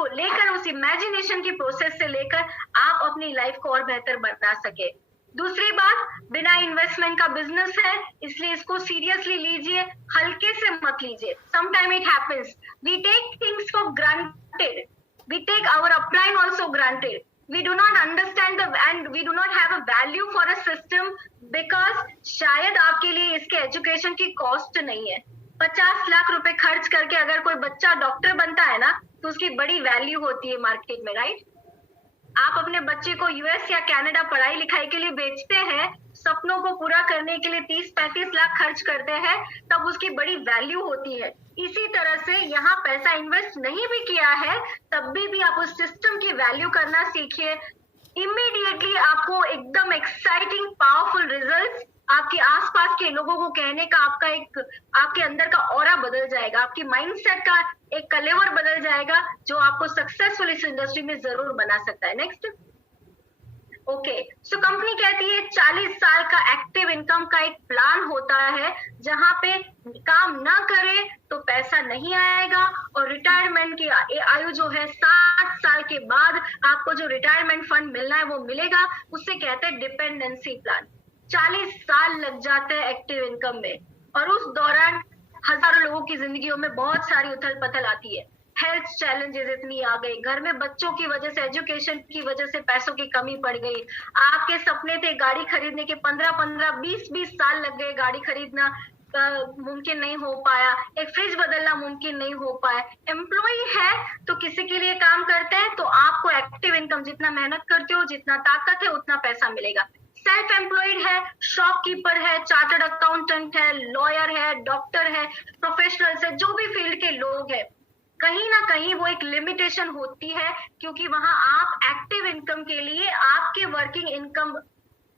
लेकर उस इमेजिनेशन की प्रोसेस से लेकर आप अपनी लाइफ को और बेहतर बना सके। दूसरी बात, बिना इन्वेस्टमेंट का बिजनेस है, इसलिए इसको सीरियसली लीजिए, हल्के से मत लीजिए। Sometime it happens, we take things for granted, we take our upline also granted, we do not understand and we do not have a value for a system because शायद आपके लिए इसके एजुकेशन की कॉस्ट नहीं है। 50 लाख रुपए खर्च करके अगर कोई बच्चा डॉक्टर बनता है ना तो उसकी बड़ी वैल्यू होती है मार्केट में, राइट? आप अपने बच्चे को यूएस या कनाडा पढ़ाई लिखाई के लिए बेचते हैं, सपनों को पूरा करने के लिए 30-35 लाख खर्च करते हैं, तब उसकी बड़ी वैल्यू होती है। इसी तरह से यहाँ पैसा इन्वेस्ट नहीं भी किया है तब भी आप उस सिस्टम की वैल्यू करना सीखिए। इमीडिएटली आपको एकदम एक्साइटिंग पावरफुल रिजल्ट्स, आपके आसपास के लोगों को कहने का आपके अंदर का ऑरा बदल जाएगा, आपकी माइंडसेट का एक कलेवर बदल जाएगा जो आपको सक्सेसफुल इस इंडस्ट्री में जरूर बना सकता है। नेक्स्ट, ओके, सो कंपनी कहती है 40 साल का एक्टिव इनकम का एक प्लान होता है जहां पे काम ना करे तो पैसा नहीं आएगा और रिटायरमेंट की आयु जो है 60 साल के बाद आपको जो रिटायरमेंट फंड मिलना है वो मिलेगा। उससे कहते हैं डिपेंडेंसी प्लान। 40 साल लग जाते हैं एक्टिव इनकम में और उस दौरान हजारों लोगों की जिंदगियों में बहुत सारी उथल पथल आती है। हेल्थ चैलेंजेस इतनी आ गई, घर में बच्चों की वजह से, एजुकेशन की वजह से पैसों की कमी पड़ गई। आपके सपने थे गाड़ी खरीदने के, 15-15, 20-20 साल लग गए, गाड़ी खरीदना मुमकिन नहीं हो पाया, एक फ्रिज बदलना मुमकिन नहीं हो पाया। एम्प्लॉय है तो किसी के लिए काम करते हैं तो आपको एक्टिव इनकम, जितना मेहनत करते हो, जितना ताकत है, उतना पैसा मिलेगा। सेल्फ एम्प्लॉयड है, शॉपकीपर है, चार्टर्ड अकाउंटेंट है, लॉयर है, डॉक्टर है, प्रोफेशनल्स है, जो भी फील्ड के लोग हैं, कहीं ना कहीं वो एक लिमिटेशन होती है क्योंकि वहां आप एक्टिव इनकम के लिए आपके working income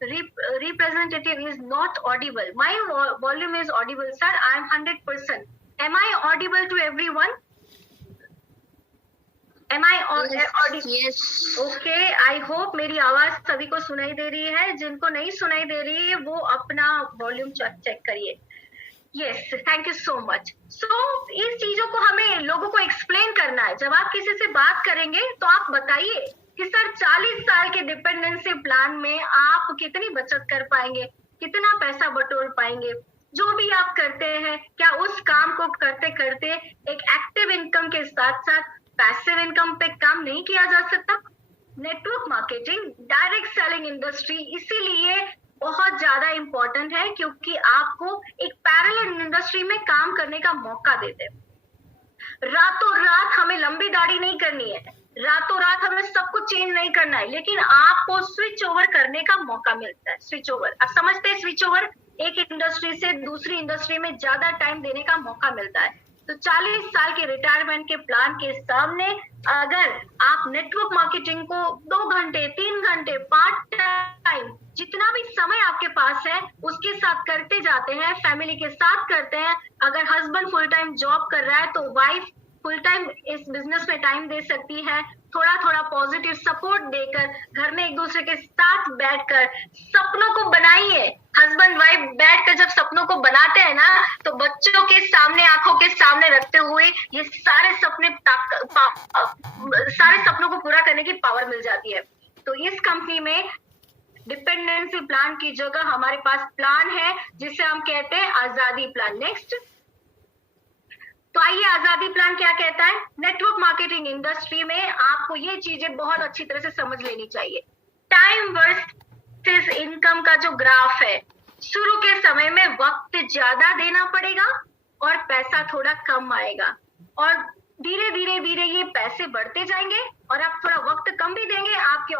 representative is not audible. My volume is audible, sir. I am 100%. Am I audible to everyone? Am I audible? Yes. Okay. I hope मेरी आवाज सभी को सुनाई दे रही है। जिनको नहीं सुनाई दे रही है वो अपना वॉल्यूम चेक करिए। Yes, thank you so much. So इस चीजों को हमें लोगों को एक्सप्लेन करना है। जब आप किसी से बात करेंगे तो आप बताइए कि सर 40 साल के डिपेंडेंसी प्लान में आप कितनी बचत कर पाएंगे, कितना पैसा बटोर पाएंगे। जो भी आप करते हैं, क्या उस काम को करते करते एक एक्टिव इनकम के साथ साथ पैसिव इनकम पे काम नहीं किया जा सकता? Network marketing, direct selling industry इसीलिए बहुत ज्यादा इंपॉर्टेंट है क्योंकि आपको एक पैरेलल इंडस्ट्री में काम करने का मौका देते हैं। रातों रात हमें लंबी दाढ़ी नहीं करनी है, रातों रात हमें सब कुछ चेंज नहीं करना है, लेकिन आपको स्विच ओवर करने का मौका मिलता है। स्विच ओवर, आप समझते हैं? स्विच ओवर, एक इंडस्ट्री से दूसरी इंडस्ट्री में ज्यादा टाइम देने का मौका मिलता है। तो 40 साल के रिटायरमेंट के प्लान के सामने अगर आप नेटवर्क मार्केटिंग को 2 घंटे, 3 घंटे पार्ट टाइम जितना भी समय आपके पास है उसके साथ करते जाते हैं, फैमिली के साथ करते हैं। अगर हस्बैंड फुल टाइम जॉब कर रहा है तो वाइफ फुल टाइम इस बिजनेस में टाइम दे सकती है। थोड़ा थोड़ा पॉजिटिव सपोर्ट देकर घर में एक दूसरे के साथ बैठकर सपनों को बनाइए। हस्बैंड वाइफ बैठकर जब सपनों को बनाते हैं ना, तो बच्चों के सामने, आंखों के सामने रखते हुए ये सारे सपनों को पूरा करने की पावर मिल जाती है। तो इस कंपनी में डिपेंडेंसी प्लान की जगह हमारे पास प्लान है जिसे हम कहते हैं आजादी प्लान। नेक्स्ट, तो आइए आजादी प्लान क्या कहता है। नेटवर्क मार्केटिंग इंडस्ट्री में आपको ये चीजें बहुत अच्छी तरह से समझ लेनी चाहिए। टाइम वर्सेस इनकम का जो ग्राफ है, शुरू के समय में वक्त ज्यादा देना पड़ेगा और पैसा थोड़ा कम आएगा, और धीरे धीरे धीरे ये पैसे बढ़ते जाएंगे, और आप थोड़ा वक्त कम भी देंगे, आपके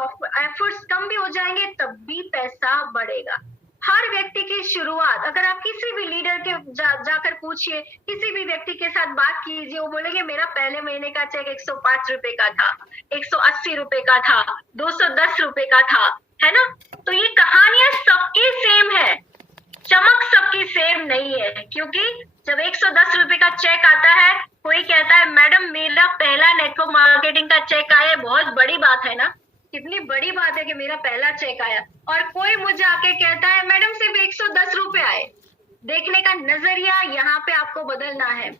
एफर्ट्स कम भी हो जाएंगे, तब भी पैसा बढ़ेगा। हर व्यक्ति की शुरुआत, अगर आप किसी भी लीडर के जाकर पूछिए, किसी भी व्यक्ति के साथ बात कीजिए, वो बोलेंगे मेरा पहले महीने का चेक 105 रुपए का था, 180 रुपए का था, 210 रुपए का था, है ना। तो ये कहानियां सबकी सेम है, चमक सबकी सेम नहीं है। क्योंकि जब 110 रुपए का चेक आता है, कोई कहता है मैडम मेरा पहला नेटवर्क मार्केटिंग का चेक आया, बहुत बड़ी बात है ना, कितनी बड़ी बात है कि मेरा पहला चेक आया। और कोई मुझे आके कहता है मैडम सिर्फ 110 रुपए आए। देखने का नजरिया यहाँ पे आपको बदलना है।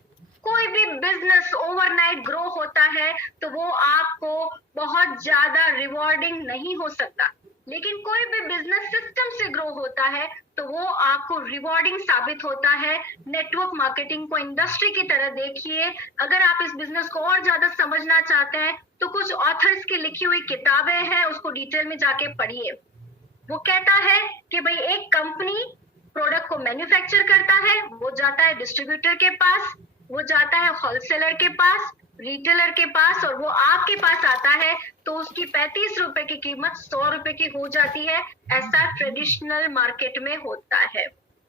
कोई भी बिजनेस ओवरनाइट ग्रो होता है तो वो आपको बहुत ज्यादा रिवॉर्डिंग नहीं हो सकता, लेकिन कोई भी बिजनेस सिस्टम से ग्रो होता है तो वो आपको रिवॉर्डिंग साबित होता है। नेटवर्क मार्केटिंग को इंडस्ट्री की तरह देखिए। अगर आप इस बिजनेस को और ज्यादा समझना चाहते हैं तो कुछ ऑथर्स की लिखी हुई किताबें हैं, उसको डिटेल में जाके पढ़िए। वो कहता है कि भाई एक कंपनी प्रोडक्ट को मैन्युफैक्चर करता है, वो जाता है डिस्ट्रीब्यूटर के पास, वो जाता है होलसेलर के पास, रिटेलर के पास, और वो आपके पास आता है तो उसकी 35 रुपए की कीमत 100 रुपए की हो जाती है। ऐसा ट्रेडिशनल मार्केट में होता है।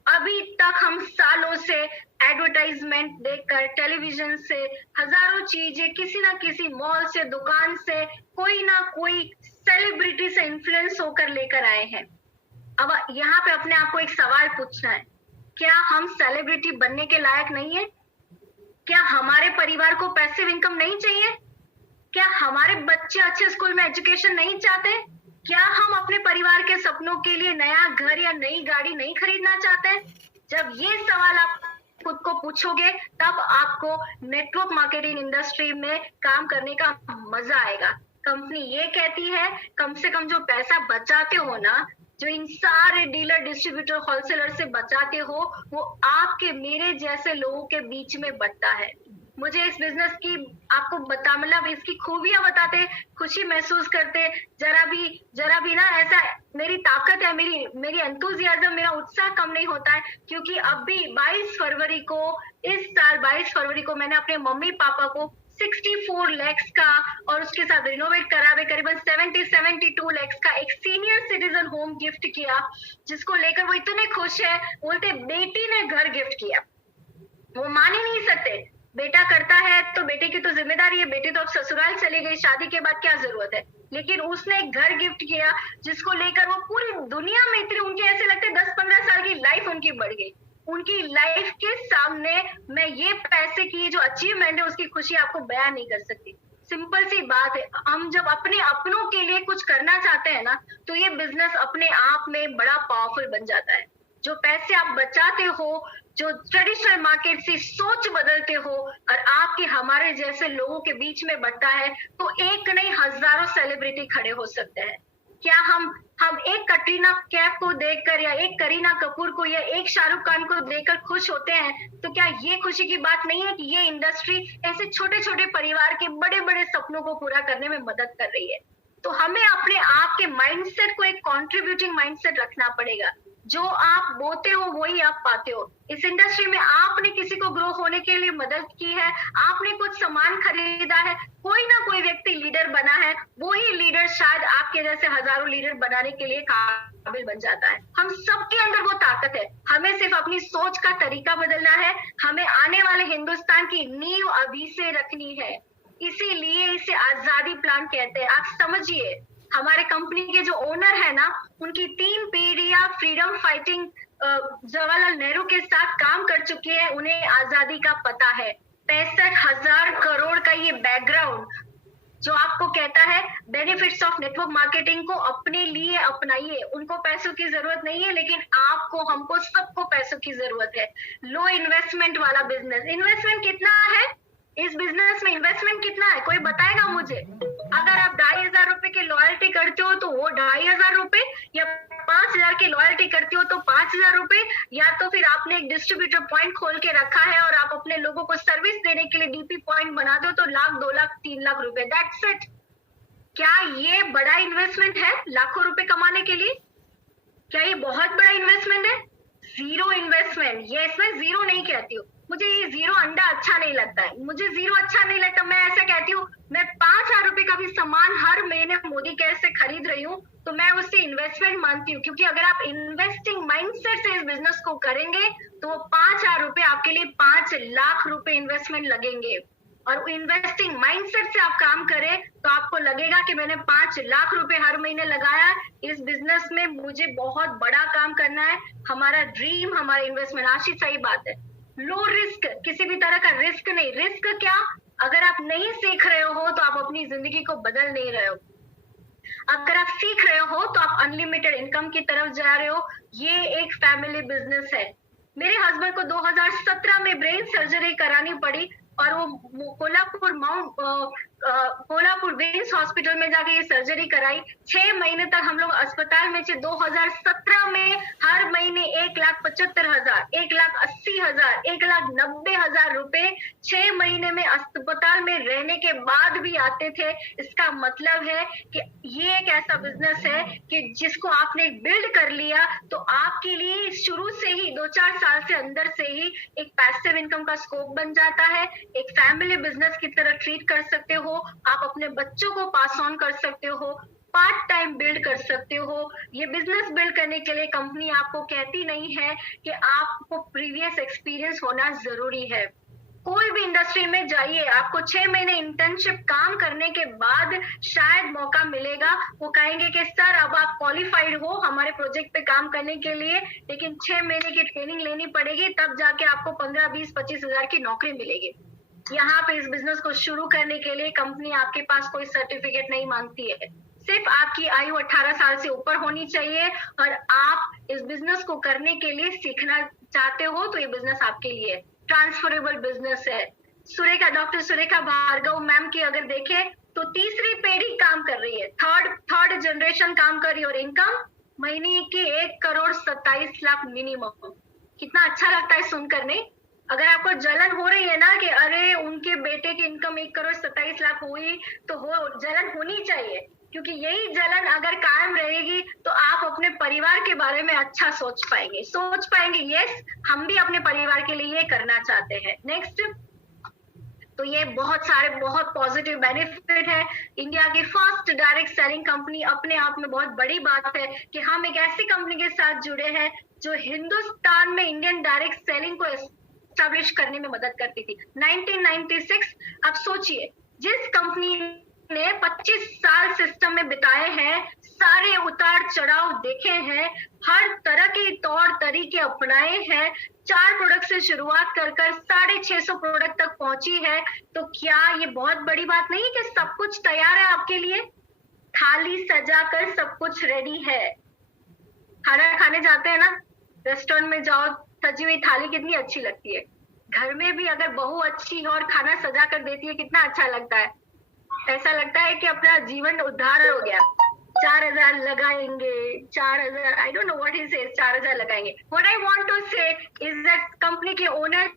अभी तक हम सालों से एडवर्टाइजमेंट देखकर, टेलीविजन से, हजारों चीजें किसी ना किसी मॉल से, दुकान से, कोई ना कोई सेलिब्रिटी से इन्फ्लुएंस होकर लेकर आए हैं। अब यहाँ पे अपने आप को एक सवाल पूछना है, क्या हम सेलिब्रिटी बनने के लायक नहीं है? क्या हमारे परिवार को पैसिव इनकम नहीं चाहिए? क्या हमारे बच्चे अच्छे स्कूल में एजुकेशन नहीं चाहते? क्या हम अपने परिवार के सपनों के लिए नया घर या नई गाड़ी नहीं खरीदना चाहते? जब ये सवाल आप खुद को पूछोगे तब आपको नेटवर्क मार्केटिंग इंडस्ट्री में काम करने का मजा आएगा। कंपनी ये कहती है कम से कम जो पैसा बचाते हो ना, जो इन सारे डीलर, डिस्ट्रीब्यूटर, होलसेलर से बचाते हो, वो आपके मेरे जैसे लोगों के बीच में बटता है। मुझे इस बिजनेस की आपको मतलब इसकी खूबियां बताते खुशी महसूस करते, जरा भी ना ऐसा मेरी ताकत है, मेरी एंथुजियाज्म, मेरा उत्साह कम नहीं होता है। क्योंकि अभी 22 फरवरी को, इस साल 22 फरवरी को मैंने अपने मम्मी पापा को 64 लाख का और उसके साथ रिनोवेट करा हुए करीबन 72 लाख का एक सीनियर सिटीजन होम गिफ्ट किया, जिसको लेकर वो इतने खुश है, बोलते बेटी ने घर गिफ्ट किया। वो मान ही नहीं सकते, बेटा करता है तो बेटे की तो जिम्मेदारी है, बेटी तो अब ससुराल चली गई, शादी के बाद क्या जरूरत है। लेकिन उसने एक घर गिफ्ट किया जिसको लेकर वो पूरी दुनिया में इतने, उनके ऐसे लगते 10-15 साल की लाइफ उनकी बढ़ गई। उनकी लाइफ के सामने मैं ये पैसे की जो अचीवमेंट है उसकी खुशी आपको बयान नहीं कर सकती। सिंपल सी बात है, हम जब अपने अपनों के लिए कुछ करना चाहते हैं ना, तो ये बिजनेस अपने आप में बड़ा पावरफुल बन जाता है। जो पैसे आप बचाते हो, जो ट्रेडिशनल मार्केट से सोच बदलते हो और आपके हमारे जैसे लोगों के बीच में बढ़ता है, तो एक नहीं हजारों सेलिब्रिटी खड़े हो सकते हैं। क्या हम एक कटरीना कैफ को देखकर या एक करीना कपूर को या एक शाहरुख खान को देखकर खुश होते हैं? तो क्या ये खुशी की बात नहीं है कि ये इंडस्ट्री ऐसे छोटे छोटे परिवार के बड़े बड़े सपनों को पूरा करने में मदद कर रही है? तो हमें अपने आप के माइंडसेट को एक कॉन्ट्रीब्यूटिंग माइंडसेट रखना पड़ेगा। जो आप बोते हो वही आप पाते हो। इस इंडस्ट्री में आपने किसी को ग्रो होने के लिए मदद की है, आपने कुछ सामान खरीदा है, कोई ना कोई व्यक्ति लीडर बना है, वही लीडर शायद आपके जैसे हजारों लीडर बनाने के लिए काबिल बन जाता है। हम सबके अंदर वो ताकत है, हमें सिर्फ अपनी सोच का तरीका बदलना है। हमें आने वाले हिंदुस्तान की नींव अभी से रखनी है, इसीलिए इसे आजादी प्लान कहते हैं। आप समझिए, हमारे कंपनी के जो ओनर है ना, उनकी 3 पीढ़ियां फ्रीडम फाइटिंग जवाहरलाल नेहरू के साथ काम कर चुकी है, उन्हें आजादी का पता है। 65,000 करोड़ का ये बैकग्राउंड जो आपको कहता है बेनिफिट्स ऑफ नेटवर्क मार्केटिंग को अपने लिए अपनाइए। उनको पैसों की जरूरत नहीं है, लेकिन आपको, हमको, सबको पैसों की जरूरत है। लो इन्वेस्टमेंट वाला बिजनेस। इन्वेस्टमेंट कितना है इस बिजनेस में? इन्वेस्टमेंट कितना है, कोई बताएगा मुझे? अगर आप 2,500 की लॉयल्टी करते हो तो वो 2,500, या 5,000 की लॉयल्टी करते हो तो 5,000, या तो फिर आपने एक डिस्ट्रीब्यूटर पॉइंट खोल के रखा है और आप अपने लोगों को सर्विस देने के लिए डीपी पॉइंट बना दो तो लाख, 2 लाख, 3 लाख रुपए, दैट्स इट। क्या ये बड़ा इन्वेस्टमेंट है लाखों रुपए कमाने के लिए? क्या ये बहुत बड़ा इन्वेस्टमेंट है? Zero investment. ये इसमें जीरो नहीं कहती हूँ, मुझे ये जीरो अंडा अच्छा नहीं लगता है, मुझे जीरो अच्छा नहीं लगता। मैं ऐसा कहती हूँ, मैं 5,000 का भी सामान हर महीने मोदी कैश से खरीद रही हूँ तो मैं उससे इन्वेस्टमेंट मानती हूँ, क्योंकि अगर आप इन्वेस्टिंग माइंडसेट से इस बिजनेस को करेंगे तो 5,000 आपके लिए 5 लाख रुपए इन्वेस्टमेंट लगेंगे। और इन्वेस्टिंग माइंडसेट से आप काम करें तो आपको लगेगा कि मैंने 5 लाख रुपए हर महीने लगाया इस बिजनेस में, मुझे बहुत बड़ा काम करना है, हमारा ड्रीम, हमारा इन्वेस्टमेंट। आशीष, सही बात है। लो रिस्क, किसी भी तरह का रिस्क नहीं। रिस्क क्या? अगर आप नहीं सीख रहे हो तो आप अपनी जिंदगी को बदल नहीं रहे हो। अगर आप सीख रहे हो तो आप अनलिमिटेड इनकम की तरफ जा रहे हो। ये एक फैमिली बिजनेस है। मेरे हस्बैंड को 2017 में ब्रेन सर्जरी करानी पड़ी और वो कोल्हापुर वेन्स हॉस्पिटल में जाके ये सर्जरी कराई। 6 महीने तक हम लोग अस्पताल में थे। 2017 में हर महीने 1,75,000, 1,80,000, 1,90,000 रुपए 6 महीने में अस्पताल में रहने के बाद भी आते थे। इसका मतलब है कि ये एक ऐसा बिजनेस है कि जिसको आपने बिल्ड कर लिया तो आपके लिए शुरू से ही 2-4 साल से अंदर से ही एक पैसिव इनकम का स्कोप बन जाता है। एक फैमिली बिजनेस की तरह ट्रीट कर सकते हो, आप अपने बच्चों को पास ऑन कर सकते हो, पार्ट टाइम बिल्ड कर सकते हो। ये बिजनेस बिल्ड करने के लिए कंपनी आपको कहती नहीं है कि आपको प्रीवियस एक्सपीरियंस होना जरूरी है। कोई भी इंडस्ट्री में जाइए, आपको 6 महीने इंटर्नशिप काम करने के बाद शायद मौका मिलेगा। वो कहेंगे कि सर अब आप क्वालिफाइड हो हमारे प्रोजेक्ट पे काम करने के लिए, लेकिन 6 महीने की ट्रेनिंग लेनी पड़ेगी, तब जाके आपको 15, 20, 25,000 की नौकरी मिलेगी। यहाँ पे इस बिजनेस को शुरू करने के लिए कंपनी आपके पास कोई सर्टिफिकेट नहीं मांगती है। सिर्फ आपकी आयु 18 साल से ऊपर होनी चाहिए और आप इस बिजनेस को करने के लिए सीखना चाहते हो तो ये बिजनेस आपके लिए है। ट्रांसफरेबल बिजनेस है। डॉक्टर सुरेखा भार्गव मैम की अगर देखें तो तीसरी पीढ़ी काम कर रही है, थर्ड जनरेशन काम कर रही है और इनकम महीने की 1,27,00,000 मिनिमम। कितना अच्छा लगता है सुनकर, नहीं? अगर आपको जलन हो रही है ना कि अरे उनके बेटे की इनकम 1,27,00,000 हुई, तो हो, जलन होनी चाहिए, क्योंकि यही जलन अगर कायम रहेगी तो आप अपने परिवार के बारे में अच्छा सोच पाएंगे। यस, हम भी अपने परिवार के लिए ये करना चाहते हैं। नेक्स्ट, तो ये बहुत पॉजिटिव बेनिफिट है। इंडिया की फर्स्ट डायरेक्ट सेलिंग कंपनी अपने आप में बहुत बड़ी बात है कि हम एक ऐसी कंपनी के साथ जुड़े हैं जो हिंदुस्तान में इंडियन डायरेक्ट सेलिंग को एस्टैब्लिश करने में मदद करती थी 1996। अब सोचिए, जिस कंपनी ने 25 साल सिस्टम में बिताए हैं, सारे उतार चढ़ाव देखे हैं, हर तरह के तौर तरीके अपनाए हैं, 4 प्रोडक्ट से शुरुआत कर 650 प्रोडक्ट तक पहुंची है, तो क्या ये बहुत बड़ी बात नहीं कि सब कुछ तैयार है आपके लिए? थाली सजाकर सब कुछ रेडी है। खाना खाने जाते हैं ना, रेस्टोरेंट में जाओ, सजी हुई थाली कितनी अच्छी लगती है। घर में भी अगर बहू अच्छी है और खाना सजा कर देती है, कितना अच्छा लगता है। ऐसा लगता है कि अपना जीवन उद्धार हो गया। 4,000 लगाएंगे, 4,000, I don't know what he says, 4,000 लगाएंगे। व्हाट आई वांट टू से इज दैट कंपनी के ओनर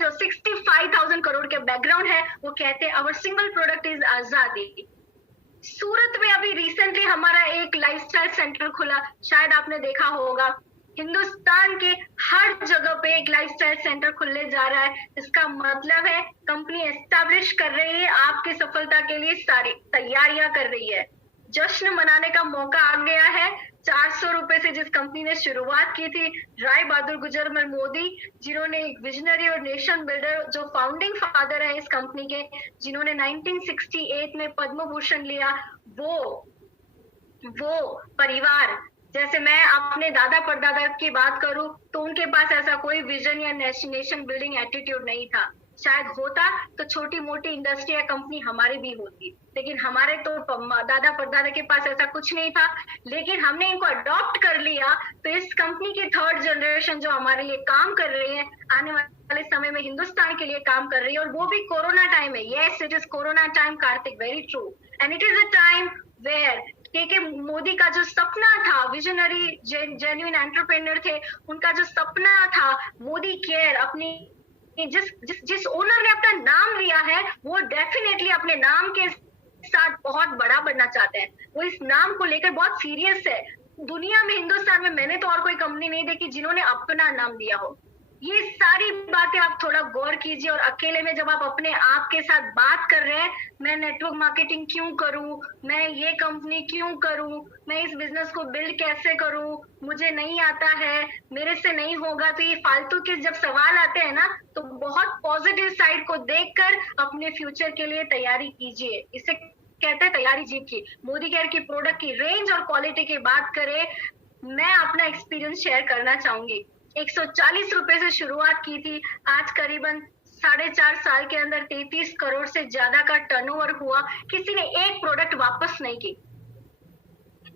जो 65,000 करोड़ के बैकग्राउंड है, वो कहते हैं आवर सिंगल प्रोडक्ट इज आजादी। सूरत में अभी रिसेंटली हमारा एक लाइफस्टाइल सेंटर खुला, शायद आपने देखा होगा। हिंदुस्तान के हर जगह पे एक लाइफस्टाइल सेंटर खुलने जा रहा है। इसका मतलब है कंपनी एस्टैब्लिश कर रही है, आपकी सफलता के लिए सारी तैयारियां कर रही है। जश्न मनाने का मौका आ गया है। 400 रुपए से जिस कंपनी ने शुरुआत की थी, राय बहादुर गुजराल मोदी, जिन्होंने एक विजनरी और नेशन बिल्डर, जो फाउंडिंग फादर है इस कंपनी के, जिन्होंने 1968 में पद्म भूषण लिया, वो वो परिवार, जैसे मैं अपने दादा परदादा की बात करूं तो उनके पास ऐसा कोई विजन या नेशन बिल्डिंग एटीट्यूड नहीं था। शायद होता तो छोटी मोटी इंडस्ट्री या कंपनी हमारी भी होती, लेकिन हमारे तो दादा परदादा के पास ऐसा कुछ नहीं था। लेकिन हमने इनको अडॉप्ट कर लिया, तो इस कंपनी की थर्ड जनरेशन जो हमारे लिए काम कर रही है, आने वाले समय में हिंदुस्तान के लिए काम कर रही है, और वो भी कोरोना टाइम है। Yes, it is corona time Kartik, very true. And it is a time where के मोदी का जो सपना था, विजनरी जेन्युइन एंटरप्रेन्योर थे, उनका जो सपना था मोदी केयर, अपनी जिस जिस जिस ओनर ने अपना नाम लिया है, वो डेफिनेटली अपने नाम के साथ बहुत बड़ा बनना चाहते हैं। वो इस नाम को लेकर बहुत सीरियस है। दुनिया में, हिंदुस्तान में मैंने तो और कोई कंपनी नहीं देखी जिन्होंने अपना नाम दिया हो। ये सारी बातें आप थोड़ा गौर कीजिए, और अकेले में जब आप अपने आप के साथ बात कर रहे हैं, मैं नेटवर्क मार्केटिंग क्यों करूं, मैं ये कंपनी क्यों करूं, मैं इस बिजनेस को बिल्ड कैसे करूं, मुझे नहीं आता है, मेरे से नहीं होगा, तो ये फालतू के जब सवाल आते हैं ना, तो बहुत पॉजिटिव साइड को देखकर अपने फ्यूचर के लिए तैयारी कीजिए। इसे कहते हैं तैयारी जीत की। मोदी केयर की प्रोडक्ट की रेंज और क्वालिटी की बात करें, मैं अपना एक्सपीरियंस शेयर करना चाहूंगी। 140 रुपए से शुरुआत की थी, आज करीबन 4.5 साल के अंदर 33 करोड़ से ज्यादा का टर्नओवर हुआ। किसी ने एक प्रोडक्ट वापस नहीं की।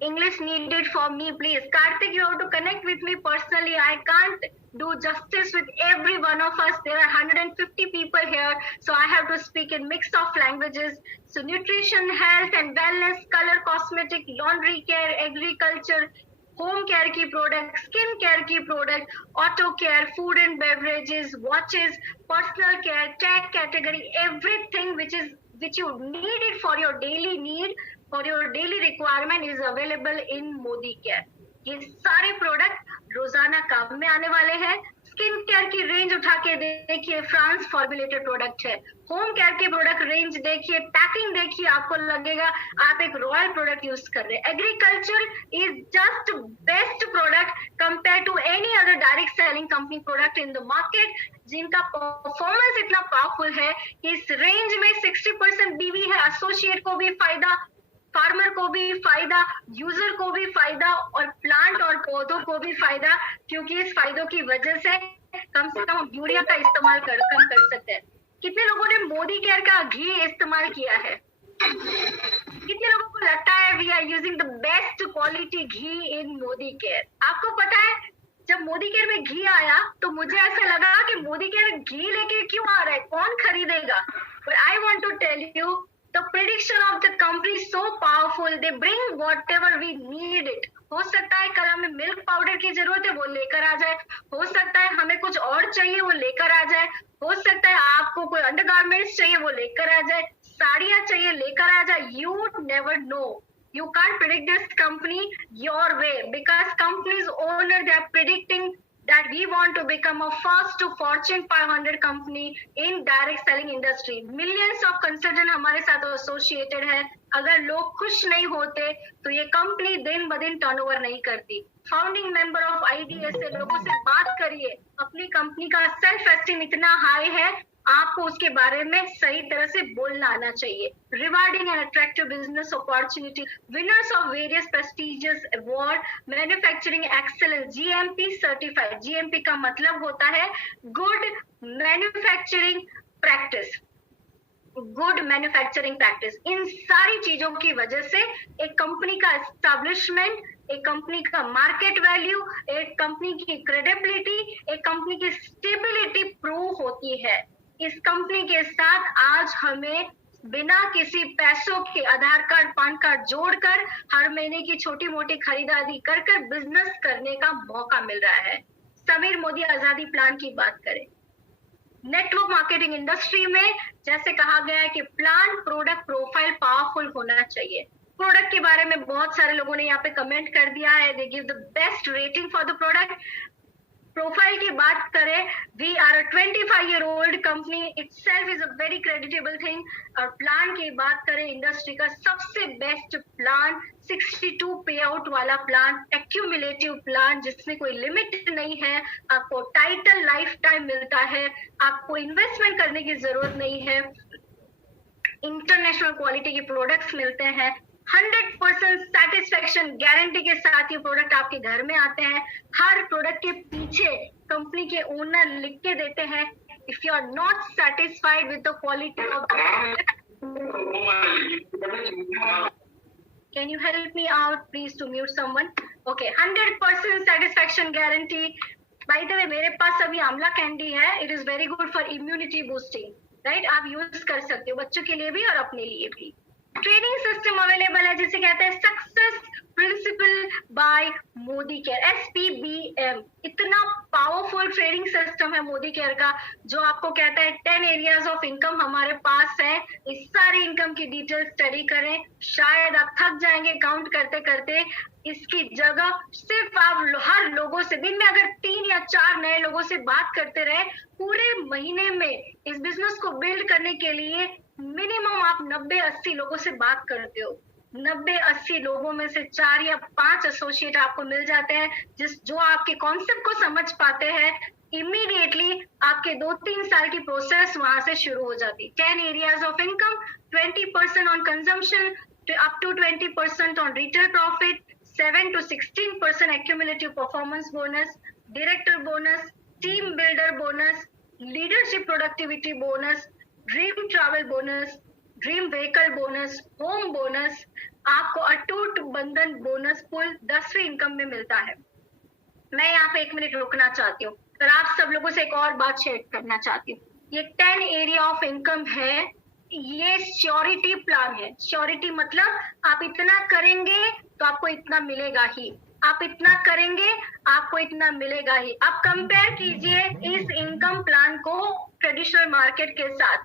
English needed for me, please. Karthik, you have to connect with me personally. I can't do justice with every one of us. There are 150 people here, so I have to speak in mix of languages. So nutrition, health and wellness, color cosmetic, laundry care, agriculture, home care की product, skin care की product, auto care, food and beverages, watches, personal care, take category, everything which you need it for your daily need, for your daily requirement is available in Modi care. ये सारे product रोजाना काम में आने वाले हैं। Skin care की range उठा के देखिए, फ्रांस फॉर्मुलेटेड प्रोडक्ट है। होम केयर की प्रोडक्ट रेंज देखिए, पैकिंग देखिए, आपको लगेगा आप एक रॉयल प्रोडक्ट यूज कर रहे हैं। Agriculture is just best product compare to any other direct selling company product in the market, जिनका परफॉर्मेंस इतना पावरफुल है कि इस रेंज में 60% बीवी है। एसोसिएट को भी फायदा, फार्मर को भी फायदा, यूजर को भी फायदा, और प्लांट और पौधों को भी फायदा, क्योंकि इस फायदों की वजह से कम से कम यूरिया का इस्तेमाल कम कर सकते हैं। कितने लोगों ने मोदी केयर का घी इस्तेमाल किया है? कितने लोगों को लगता है we are using the best quality ghee in Modi care? आपको पता है, जब मोदी केयर में घी आया तो मुझे ऐसा लगा कि मोदी केयर घी लेके क्यों आ रहा है, कौन खरीदेगा? But I want to tell you, the prediction of the company is so powerful, they bring whatever we need it. हो सकता है कल हमें मिल्क पाउडर की जरूरत है, वो लेकर आ जाए। हो सकता है हमें कुछ और चाहिए, वो लेकर आ जाए। हो सकता है आपको कोई अंडरगारमेंट्स चाहिए, वो लेकर आ जाए। साड़ियां चाहिए, लेकर आ जाए। You never know. You can't predict this company your way, because company's owner, they are predicting that we want to become a first to Fortune 500 company in direct selling industry. Millions of consultant हमारे साथ associated है। अगर लोग खुश नहीं होते तो ये कंपनी दिन ब दिन टर्नओवर नहीं करती। फाउंडिंग मेंबर ऑफ आईडीएस से लोगों से बात करिए। अपनी कंपनी का सेल्फ एस्टीम इतना हाई है, आपको उसके बारे में सही तरह से बोलना आना चाहिए। Rewarding and attractive business opportunity, winners of various prestigious award, manufacturing excellence, GMP certified. GMP का मतलब होता है good manufacturing practice, good manufacturing practice. इन सारी चीजों की वजह से एक कंपनी का एस्टैब्लिशमेंट, एक कंपनी का मार्केट वैल्यू, एक कंपनी की क्रेडिबिलिटी, एक कंपनी की स्टेबिलिटी प्रूव होती है। इस कंपनी के साथ आज हमें बिना किसी पैसों के आधार कार्ड, पान कार्ड जोड़कर हर महीने की छोटी मोटी खरीदारी कर बिजनेस करने का मौका मिल रहा है। समीर मोदी आजादी प्लान की बात करें, नेटवर्क मार्केटिंग इंडस्ट्री में जैसे कहा गया है कि प्लान, प्रोडक्ट प्रोफाइल पावरफुल होना चाहिए। प्रोडक्ट के बारे में बहुत सारे लोगों ने यहाँ पे कमेंट कर दिया है, they give the best rating for the product. Profile की बात करें, we are a 25-year-old company, itself is a very creditable thing. और प्लान की बात करें, इंडस्ट्री का सबसे बेस्ट प्लान, 62 पे आउट वाला प्लान, एक्यूमुलेटिव प्लान जिसमें कोई लिमिट नहीं है, आपको टाइटल लाइफ टाइम मिलता है, आपको इन्वेस्टमेंट करने की जरूरत नहीं है, इंटरनेशनल क्वालिटी के प्रोडक्ट्स मिलते हैं, 100% सेटिस्फेक्शन गारंटी के साथ ये प्रोडक्ट आपके घर में आते हैं। हर प्रोडक्ट के पीछे कंपनी के ओनर लिख के देते हैं, if you are not satisfied with the quality of Can you help me out, please, to mute someone? Okay, 100% satisfaction guarantee. By the way, मेरे पास अभी आंवला कैंडी है. It is very good for immunity boosting, right? आप use कर सकते हो बच्चों के लिए भी और अपने लिए भी. ट्रेनिंग सिस्टम अवेलेबल है जिसे कहते हैं success principal bye Modi care, SPBM. इतना पावरफुल ट्रेनिंग सिस्टम है मोदी केयर का, जो आपको कहता है 10 एरियाज ऑफ इनकम हमारे पास है. इस सारी इनकम की डिटेल स्टडी करें, शायद आप थक जाएंगे काउंट करते करते. इसकी जगह सिर्फ आप हर लोगों से दिन में अगर 3 या 4 नए लोगों से बात करते रहे, पूरे महीने में इस बिजनेस को बिल्ड करने के लिए मिनिमम आप 90-80 लोगों से बात करते हो. 90-80 लोगों में से 4 या 5 एसोसिएट आपको मिल जाते हैं जो आपके कॉन्सेप्ट को समझ पाते हैं. इमीडिएटली आपके 2-3 साल की प्रोसेस वहां से शुरू हो जाती. 10 areas of income, 20% on consumption, up to 20% on retail profit, 7 to 16% accumulative performance bonus, director bonus, team builder bonus, leadership productivity bonus, dream travel bonus, dream vehicle bonus, home bonus, आपको अटूट बंधन bonus कुल 10वीं income में मिलता है. मैं यहाँ पे 1 मिनट रुकना चाहती हूँ और आप सब लोगों से एक और बात शेयर करना चाहती हूँ. ये 10 एरिया ऑफ इनकम है, ये श्योरिटी प्लान है. श्योरिटी मतलब आप इतना करेंगे तो आपको इतना मिलेगा ही, आप इतना करेंगे आपको इतना मिलेगा ही. आप कंपेयर कीजिए इस इनकम प्लान को ट्रेडिशनल मार्केट के साथ.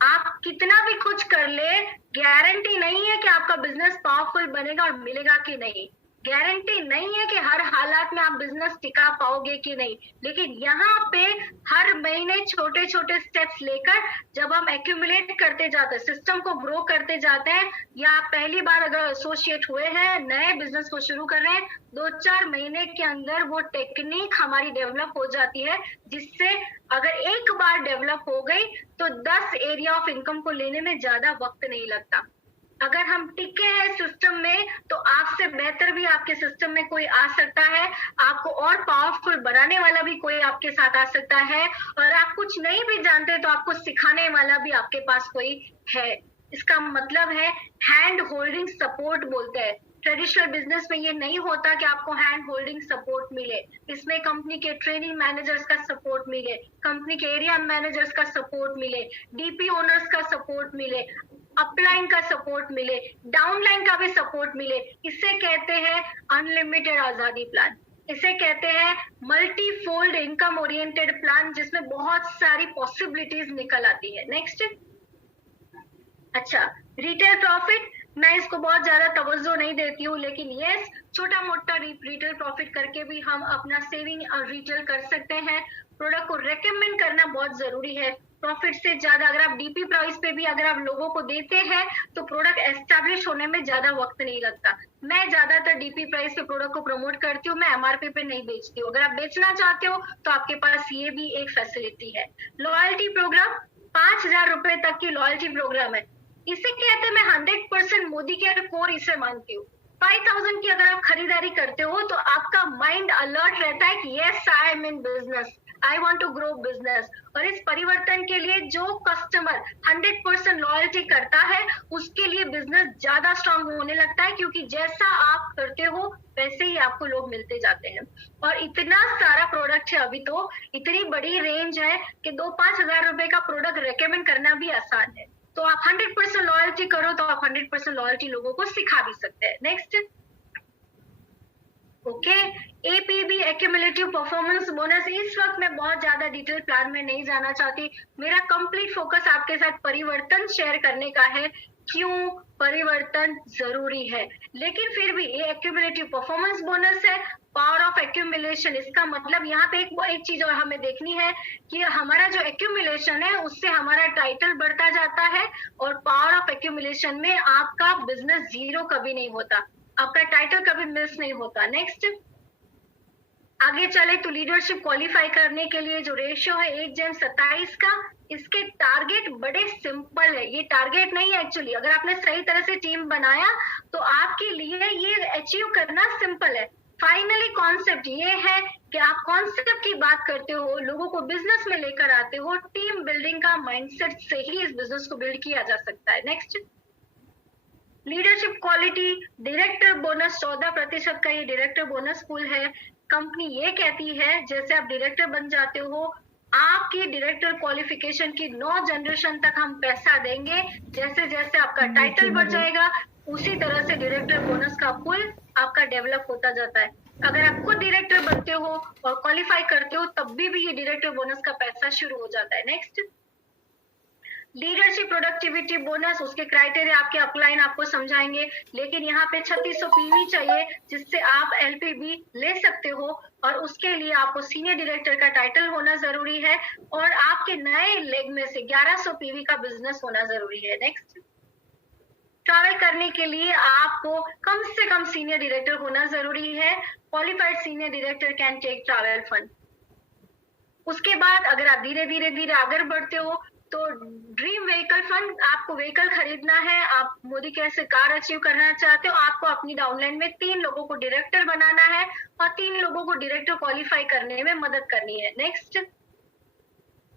आप कितना भी कुछ कर ले, गारंटी नहीं है कि आपका बिजनेस पावरफुल बनेगा और मिलेगा कि नहीं. गारंटी नहीं है कि हर हालात में आप बिजनेस टिका पाओगे कि नहीं. लेकिन यहाँ पे हर महीने छोटे छोटे स्टेप्स लेकर जब हम एक्यूमुलेट करते जाते हैं, सिस्टम को ग्रो करते जाते हैं, या आप पहली बार अगर एसोसिएट हुए हैं, नए बिजनेस को शुरू कर रहे हैं, 2-4 महीने के अंदर वो टेक्निक हमारी डेवलप हो जाती है, जिससे अगर एक बार डेवलप हो गई तो 10 एरिया ऑफ इनकम को लेने में ज्यादा वक्त नहीं लगता. अगर हम टिके हैं सिस्टम में तो आपसे बेहतर भी आपके सिस्टम में कोई आ सकता है, आपको और पावरफुल बनाने वाला भी कोई आपके साथ आ सकता है, और आप कुछ नहीं भी जानते तो आपको सिखाने वाला भी आपके पास कोई है. इसका मतलब है हैंड होल्डिंग सपोर्ट बोलते हैं. ट्रेडिशनल बिजनेस में ये नहीं होता कि आपको हैंड होल्डिंग सपोर्ट मिले. इसमें कंपनी के ट्रेनिंग मैनेजर्स का सपोर्ट मिले, कंपनी के एरिया मैनेजर्स का सपोर्ट मिले, डीपी ओनर्स का सपोर्ट मिले, अपलाइन का सपोर्ट मिले, डाउनलाइन का भी सपोर्ट मिले. इसे कहते हैं अनलिमिटेड आजादी प्लान. इसे कहते हैं multi fold income oriented plan, जिसमें बहुत सारी पॉसिबिलिटीज निकल आती है. नेक्स्ट. अच्छा, रिटेल प्रॉफिट, मैं इसको बहुत ज्यादा तवज्जो नहीं देती हूँ, लेकिन यस, छोटा मोटा रिटेल प्रॉफिट करके भी हम अपना सेविंग और रिटेल कर सकते हैं. प्रोडक्ट को रेकमेंड करना बहुत जरूरी है. प्रॉफिट से ज्यादा अगर आप डीपी प्राइस पे भी अगर आप लोगों को देते हैं तो प्रोडक्ट एस्टैब्लिश होने में ज्यादा वक्त नहीं लगता. मैं ज्यादातर डीपी प्राइस पे प्रोडक्ट को प्रमोट करती हूँ, मैं एमआरपी पे नहीं बेचती हूँ. अगर आप बेचना चाहते हो तो आपके पास ये भी एक फैसिलिटी है. लॉयल्टी प्रोग्राम, 5,000 रुपए तक की लॉयल्टी प्रोग्राम है. इसे कहते हैं, मैं 100% मोदी केयर कोर इसे मानती हूँ. 5,000 की अगर आप खरीदारी करते हो तो आपका माइंड अलर्ट रहता है कि yes, I am in business, I want to grow business. और इस परिवर्तन के लिए जो कस्टमर 100% लॉयल्टी करता है उसके लिए बिजनेस ज्यादा स्ट्रांग होने लगता है, क्योंकि जैसा आप करते हो वैसे ही आपको लोग मिलते जाते हैं. और इतना सारा प्रोडक्ट है, अभी तो इतनी बड़ी रेंज है कि 2-5 हजार रुपए का प्रोडक्ट रेकमेंड करना भी आसान है. तो आप 100% लॉयल्टी करो तो आप 100% लॉयल्टी लोगों को सिखा भी सकते हैं. Next. Okay, APB accumulative performance bonus. इस वक्त मैं बहुत ज्यादा डिटेल प्लान में नहीं जाना चाहती. मेरा कंप्लीट फोकस आपके साथ परिवर्तन शेयर करने का है, क्यों परिवर्तन जरूरी है. लेकिन फिर भी ये एक्यूमुलेटिव परफॉर्मेंस बोनस है, पावर ऑफ एक्यूमुलेशन. इसका मतलब यहाँ पे एक चीज और हमें देखनी है कि हमारा जो एक्यूमुलेशन है उससे हमारा टाइटल बढ़ता जाता है, और पावर ऑफ एक्यूमुलेशन में आपका बिजनेस जीरो कभी नहीं होता, आपका टाइटल कभी मिस नहीं होता. नेक्स्ट. आगे चले तो लीडरशिप क्वालिफाई करने के लिए जो रेशियो है 1:27 का, इसके टारगेट बड़े सिंपल है। ये टारगेट नहीं है एक्चुअली, अगर आपने सही तरह से टीम बनाया तो आपके लिए ये अचीव करना सिंपल है। फाइनली कॉन्सेप्ट ये है कि आप कॉन्सेप्ट की बात करते हो, लोगों को बिजनेस में लेकर आते हो, टीम बिल्डिंग का माइंडसेट से ही इस बिजनेस को बिल्ड किया जा सकता है। Next, leadership quality, director bonus 14% का ये डायरेक्टर बोनस पूल है। कंपनी ये कहती है जैसे आप डायरेक्टर बन जाते हो, आपकी डायरेक्टर क्वालिफिकेशन की 9 जनरेशन तक हम पैसा देंगे। जैसे जैसे आपका टाइटल बढ़ जाएगा उसी तरह से डायरेक्टर बोनस का पूल आपका डेवलप होता जाता है। अगर आप खुद डायरेक्टर बनते हो और क्वालिफाई करते हो तब भी ये डायरेक्टर बोनस का पैसा शुरू हो जाता है। नेक्स्ट, लीडरशिप प्रोडक्टिविटी बोनस, उसके क्राइटेरिया आपके अपलाइन आपको समझाएंगे, लेकिन यहाँ पे 3600 पीवी चाहिए जिससे आप एलपीबी ले सकते हो, और उसके लिए आपको सीनियर डायरेक्टर का टाइटल होना जरूरी है और आपके नए लेग में से 1100 पीवी का बिजनेस होना जरूरी है। नेक्स्ट, ट्रैवल करने के लिए आपको कम से कम सीनियर डायरेक्टर होना जरूरी है। Qualified senior director can take travel fund. उसके बाद अगर आप धीरे धीरे धीरे आगे बढ़ते हो तो ड्रीम व्हीकल फंड, आपको व्हीकल खरीदना है, आप मोदी केयर से कार अचीव करना चाहते हो, आपको अपनी डाउनलाइन में 3 लोगों को डायरेक्टर बनाना है और 3 लोगों को डायरेक्टर क्वालिफाई करने में मदद करनी है। नेक्स्ट,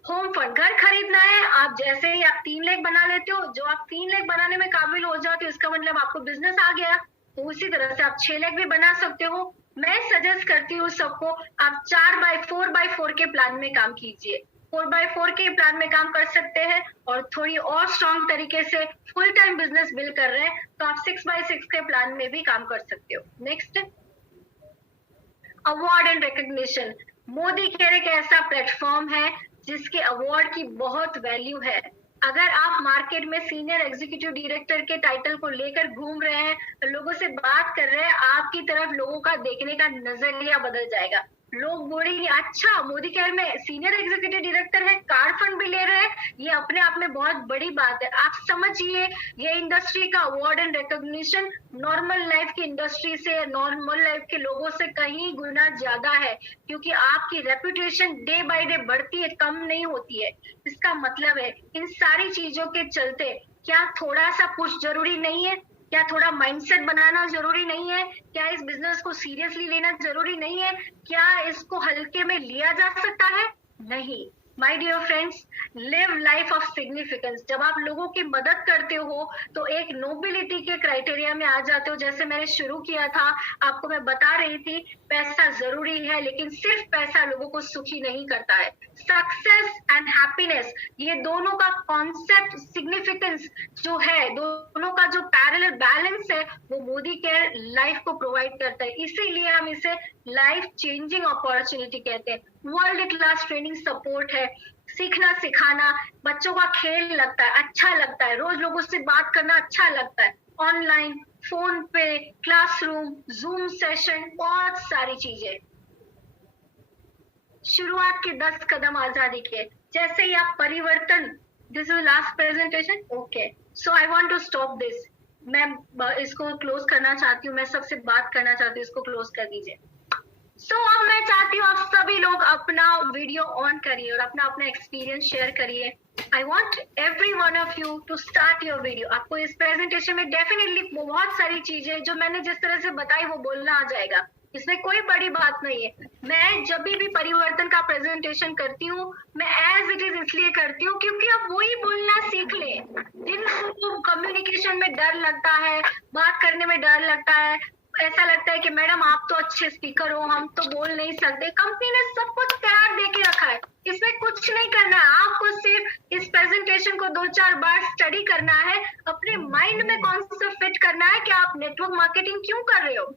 होम फंड, घर खरीदना है। आप जैसे ही आप 3 लाख बना लेते हो, जो आप 3 लाख बनाने में काबिल हो जाते हो इसका मतलब आपको बिजनेस आ गया, तो उसी तरह से आप 6 लाख भी बना सकते हो। मैं सजेस्ट करती हूँ सबको आप 4x4x4 के प्लान में काम कीजिए। 4x4 के प्लान में काम कर सकते हैं और थोड़ी और स्ट्रॉन्ग तरीके से फुल टाइम बिजनेस बिल्ड कर रहे हैं तो आप 6x6 के प्लान में भी काम कर सकते हो। Next, award and recognition, Modi care एक ऐसा प्लेटफॉर्म है जिसके अवार्ड की बहुत वैल्यू है। अगर आप मार्केट में सीनियर एग्जीक्यूटिव डायरेक्टर के टाइटल को लेकर घूम रहे हैं, लोगों से बात कर रहे हैं, आपकी तरफ लोगों का देखने का नजरिया बदल जाएगा। लोग बोलेंगे अच्छा मोदी केयर में सीनियर एग्जीक्यूटिव डायरेक्टर है, कार फंड भी ले रहे हैं, ये अपने आप में बहुत बड़ी बात है। आप समझिए ये इंडस्ट्री का award and recognition normal life की इंडस्ट्री से, नॉर्मल लाइफ के लोगों से कहीं गुना ज्यादा है, क्योंकि आपकी रेपुटेशन डे बाय डे बढ़ती है, कम नहीं होती है। इसका मतलब है इन सारी चीजों के चलते क्या थोड़ा सा पुश जरूरी नहीं है? क्या थोड़ा माइंडसेट बनाना जरूरी नहीं है? क्या इस बिजनेस को सीरियसली लेना जरूरी नहीं है? क्या इसको हल्के में लिया जा सकता है? नहीं। My dear friends, live life of significance. जब आप लोगों की मदद करते हो तो एक नोबिलिटी के क्राइटेरिया में आ जाते हो। जैसे मैंने शुरू किया था, आपको मैं बता रही थी पैसा जरूरी है, लेकिन सिर्फ पैसा लोगों को सुखी नहीं करता है। सक्सेस एंड हैप्पीनेस, ये दोनों का कॉन्सेप्ट, सिग्निफिकेंस जो है, दोनों का जो पैरेलल बैलेंस है, वो मोदी केयर लाइफ को प्रोवाइड करता है। इसीलिए हम इसे लाइफ चेंजिंग अपॉर्चुनिटी कहते हैं। वर्ल्ड क्लास ट्रेनिंग सपोर्ट है, सीखना सिखाना, बच्चों का खेल लगता है, अच्छा लगता है, रोज लोगों से बात करना अच्छा लगता है, ऑनलाइन, फोन पे, क्लासरूम, जूम सेशन, बहुत सारी चीजें। शुरुआत के 10 कदम आजादी के, जैसे ही आप परिवर्तन, this is last presentation, okay, so I want to stop this. मैं इसको क्लोज करना चाहती हूँ, मैं सबसे बात करना चाहती हूँ, इसको क्लोज कर दीजिए। अब मैं चाहती हूँ आप सभी लोग अपना वीडियो ऑन करिए और अपना अपना एक्सपीरियंस शेयर करिए। I want every one of you to start your video. आपको इस प्रेजेंटेशन में डेफिनेटली बहुत सारी चीजें जो मैंने जिस तरह से बताई वो बोलना आ जाएगा, इसमें कोई बड़ी बात नहीं है। मैं जब भी परिवर्तन का प्रेजेंटेशन करती हूँ मैं एज इट इज इसलिए करती हूँ क्योंकि आप वही बोलना सीख ले। जिन लोगों को कम्युनिकेशन में डर लगता है, बात करने में डर लगता है, ऐसा लगता है कि मैडम आप तो अच्छे स्पीकर हो, हम तो बोल नहीं सकते, कंपनी ने सब कुछ तैयार दे के रखा है, इसमें कुछ नहीं करना है। आपको सिर्फ इस प्रेजेंटेशन को 2-4 बार स्टडी करना है, अपने माइंड में कॉन्सेप्ट फिट करना है कि आप नेटवर्क मार्केटिंग क्यों कर रहे हो।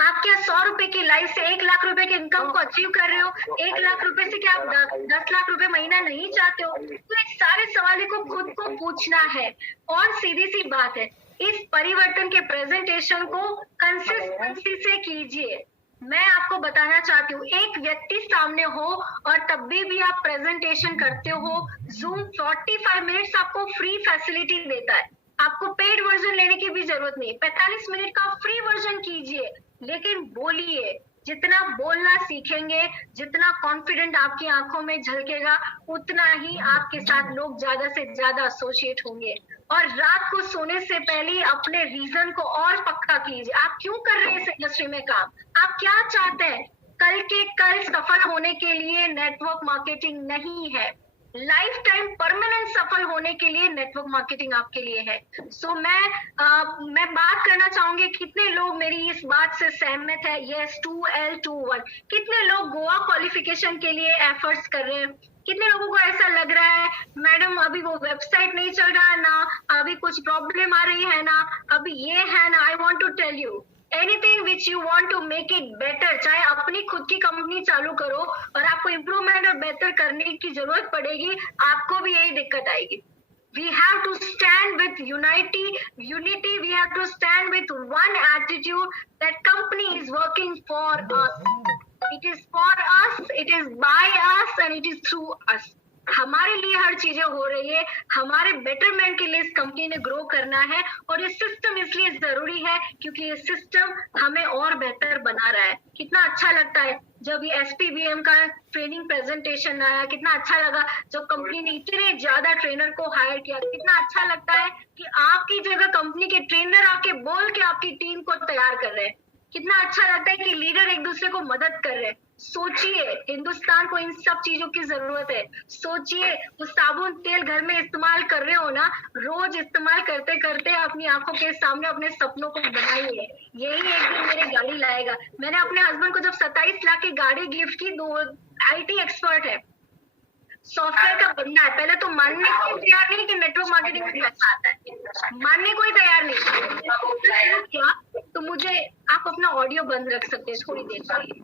आप क्या 100 रुपए की लाइफ से 1 लाख रुपए के इनकम को अचीव कर रहे हो? 1 लाख रुपए से क्या आप 10 लाख रुपए महीना नहीं चाहते हो? तो इस सारे सवालों को खुद को पूछना है। और सीधी सी बात है, इस परिवर्तन के प्रेजेंटेशन को कंसिस्टेंसी से कीजिए। मैं आपको बताना चाहती हूँ, एक व्यक्ति सामने हो और तब भी आप प्रेजेंटेशन करते हो, जूम 45 मिनट्स आपको फ्री फैसिलिटी देता है। आपको पेड वर्जन लेने की भी जरूरत नहीं, 45 मिनट का फ्री वर्जन कीजिए, लेकिन बोलिए, जितना बोलना सीखेंगे, जितना कॉन्फिडेंट आपकी आंखों में झलकेगा, उतना ही आपके साथ लोग ज्यादा से ज्यादा एसोसिएट होंगे। और रात को सोने से पहले अपने रीजन को और पक्का कीजिए। आप क्यों कर रहे हैं इस इंडस्ट्री में काम? आप क्या चाहते हैं? कल के कल सफल होने के लिए नेटवर्क मार्केटिंग नहीं है, लाइफ टाइम परमानेंट सफल होने के लिए नेटवर्क मार्केटिंग आपके लिए है। सो मैं बात करना चाहूंगी, कितने लोग मेरी इस बात से सहमत है? Yes, 2L21। कितने लोग गोवा क्वालिफिकेशन के लिए एफर्ट्स कर रहे हैं? कितने लोगों को ऐसा लग रहा है मैडम अभी वो वेबसाइट नहीं चल रहा है ना, अभी कुछ प्रॉब्लम आ रही है ना, अभी ये है ना? I want to tell you, anything which you want to make it better, चाहे अपनी खुद की कंपनी चालू करो और आपको इम्प्रूवमेंट और बेहतर करने की जरूरत पड़ेगी, आपको भी यही दिक्कत आएगी। We have to stand with unity. We have to stand with one attitude that company is working for us. It is for us, it is by us, and it is through us. हमारे लिए हर चीजें हो रही है, हमारे betterment के लिए इस कंपनी ने ग्रो करना है। और ये सिस्टम इसलिए जरूरी है क्योंकि ये सिस्टम हमें और बेहतर बना रहा है। कितना अच्छा लगता है जब ये SPBM का ट्रेनिंग प्रेजेंटेशन आया, कितना अच्छा लगा जब कंपनी ने इतने ज्यादा ट्रेनर को हायर किया। कितना अच्छा लगता है कि आपकी जगह कंपनी के ट्रेनर आके बोल के आपकी टीम को तैयार कर रहे हैं। कितना अच्छा लगता है कि लीडर एक दूसरे को मदद कर रहे हैं। सोचिए, हिंदुस्तान को इन सब चीजों की जरूरत है। सोचिए, वो साबुन तेल घर में इस्तेमाल कर रहे हो ना, रोज इस्तेमाल करते करते अपनी आंखों के सामने अपने सपनों को बनाइए। यही एक दिन मेरी गाड़ी लाएगा। मैंने अपने हस्बैंड को जब 27 लाख की गाड़ी गिफ्ट की, IT एक्सपर्ट है, सॉफ्टवेयर का बंदा है, पहले तो मानने को तैयार नहीं कि नेटवर्क मार्केटिंग में पैसा आता है, मानने को ही तैयार नहीं। क्या तो मुझे आप अपना ऑडियो बंद रख सकते हैं थोड़ी देर के लिए?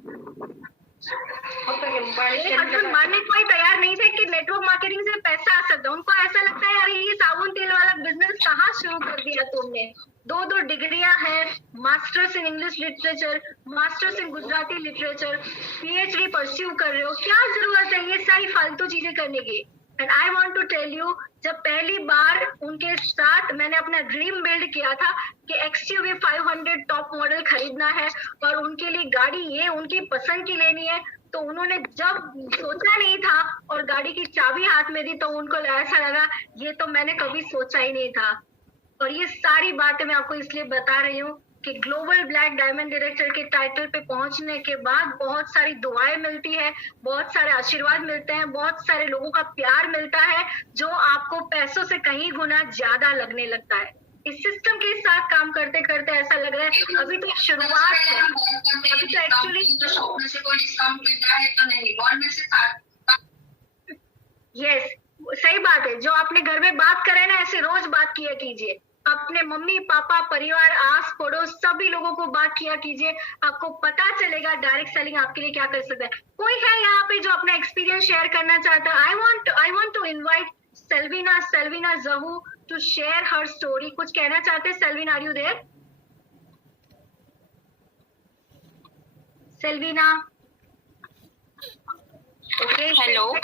मानने को ही तैयार नहीं थे कि नेटवर्क मार्केटिंग से पैसा आ सकता है। उनको ऐसा लगता है अरे ये साबुन तेल वाला बिजनेस कहाँ शुरू कर दिया तुमने। 2 डिग्रियां हैं, masters in English literature, masters in Gujarati literature, PhD pursue कर रहे हो, क्या जरूरत है ये सारी फालतू चीजें करने की? And I want to tell you, जब पहली बार उनके साथ मैंने अपना ड्रीम बिल्ड किया था कि XUV 500 टॉप मॉडल खरीदना है और उनके लिए गाड़ी ये उनकी पसंद की लेनी है, तो उन्होंने जब सोचा नहीं था और गाड़ी की चाबी हाथ में दी तो उनको ऐसा लगा ये तो मैंने कभी सोचा ही नहीं था। और ये सारी बातें मैं आपको इसलिए बता रही हूँ कि ग्लोबल ब्लैक डायमंड डायरेक्टर के टाइटल पे पहुंचने के बाद बहुत सारी दुआएं मिलती है, बहुत सारे आशीर्वाद मिलते हैं, बहुत सारे लोगों का प्यार मिलता है, जो आपको पैसों से कहीं गुना ज्यादा लगने लगता है। इस सिस्टम के साथ काम करते करते ऐसा लग रहा है अभी तो शुरुआत है, अभी तो एक्चुअली यस सही बात है। जो आपने घर में बात करे ना, ऐसे रोज बात किया कीजिए, अपने मम्मी पापा परिवार आस पड़ोस सभी लोगों को बात किया कीजिए, आपको पता चलेगा डायरेक्ट सेलिंग आपके लिए क्या कर सकता है। कोई है यहाँ पे जो अपना एक्सपीरियंस शेयर करना चाहता है? I want to invite Selvina Jahu to share her story. कुछ कहना चाहते हैं Selvina? Are you there Selvina? Okay, hello,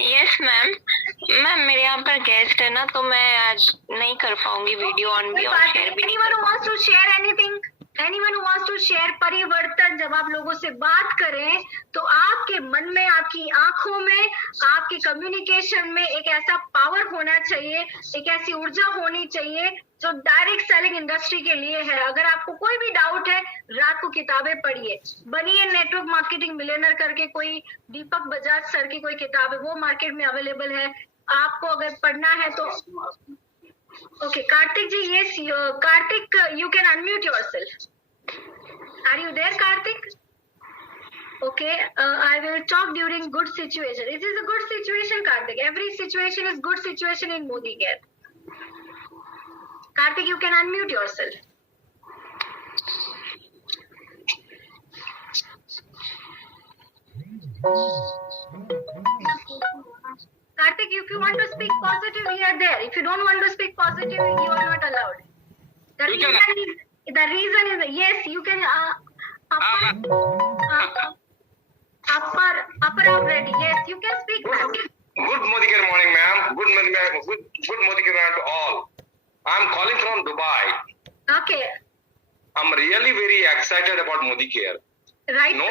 yes ma'am. Ma'am मेरे यहाँ पर गेस्ट है ना, तो मैं आज नहीं कर पाऊंगी वीडियो ऑन भी और शेयर भी नहीं कर पाऊंगी। Anyone who wants to share परिवर्तन, जब आप लोगों से बात करें तो आपके मन में, आपकी आंखों में, आपके कम्युनिकेशन में एक ऐसा पावर होना चाहिए, एक ऐसी ऊर्जा होनी चाहिए जो डायरेक्ट सेलिंग इंडस्ट्री के लिए है। अगर आपको कोई भी डाउट है, रात को किताबें पढ़िए, बनिए नेटवर्क मार्केटिंग मिलियनर करके कोई दीपक बजाज सर की कोई किताब है, वो मार्केट में अवेलेबल है। आपको अगर पढ़ना है तो okay, Karthik ji, yes, Karthik, you can unmute yourself. Are you there, Karthik? Okay, I will talk during good situation. It is a good situation, Karthik. Every situation is good situation in Modi Care. Karthik, you can unmute yourself. Karthik, if you want to speak positive, we are there. If you don't want to speak positive, you are not allowed. The reason is yes, you can upper already. Yes, you can speak, ma'am. Good Modikar morning, ma'am. Good Modikar to all. I'm calling from Dubai. Okay. I'm really very excited about Modi Care. Right. No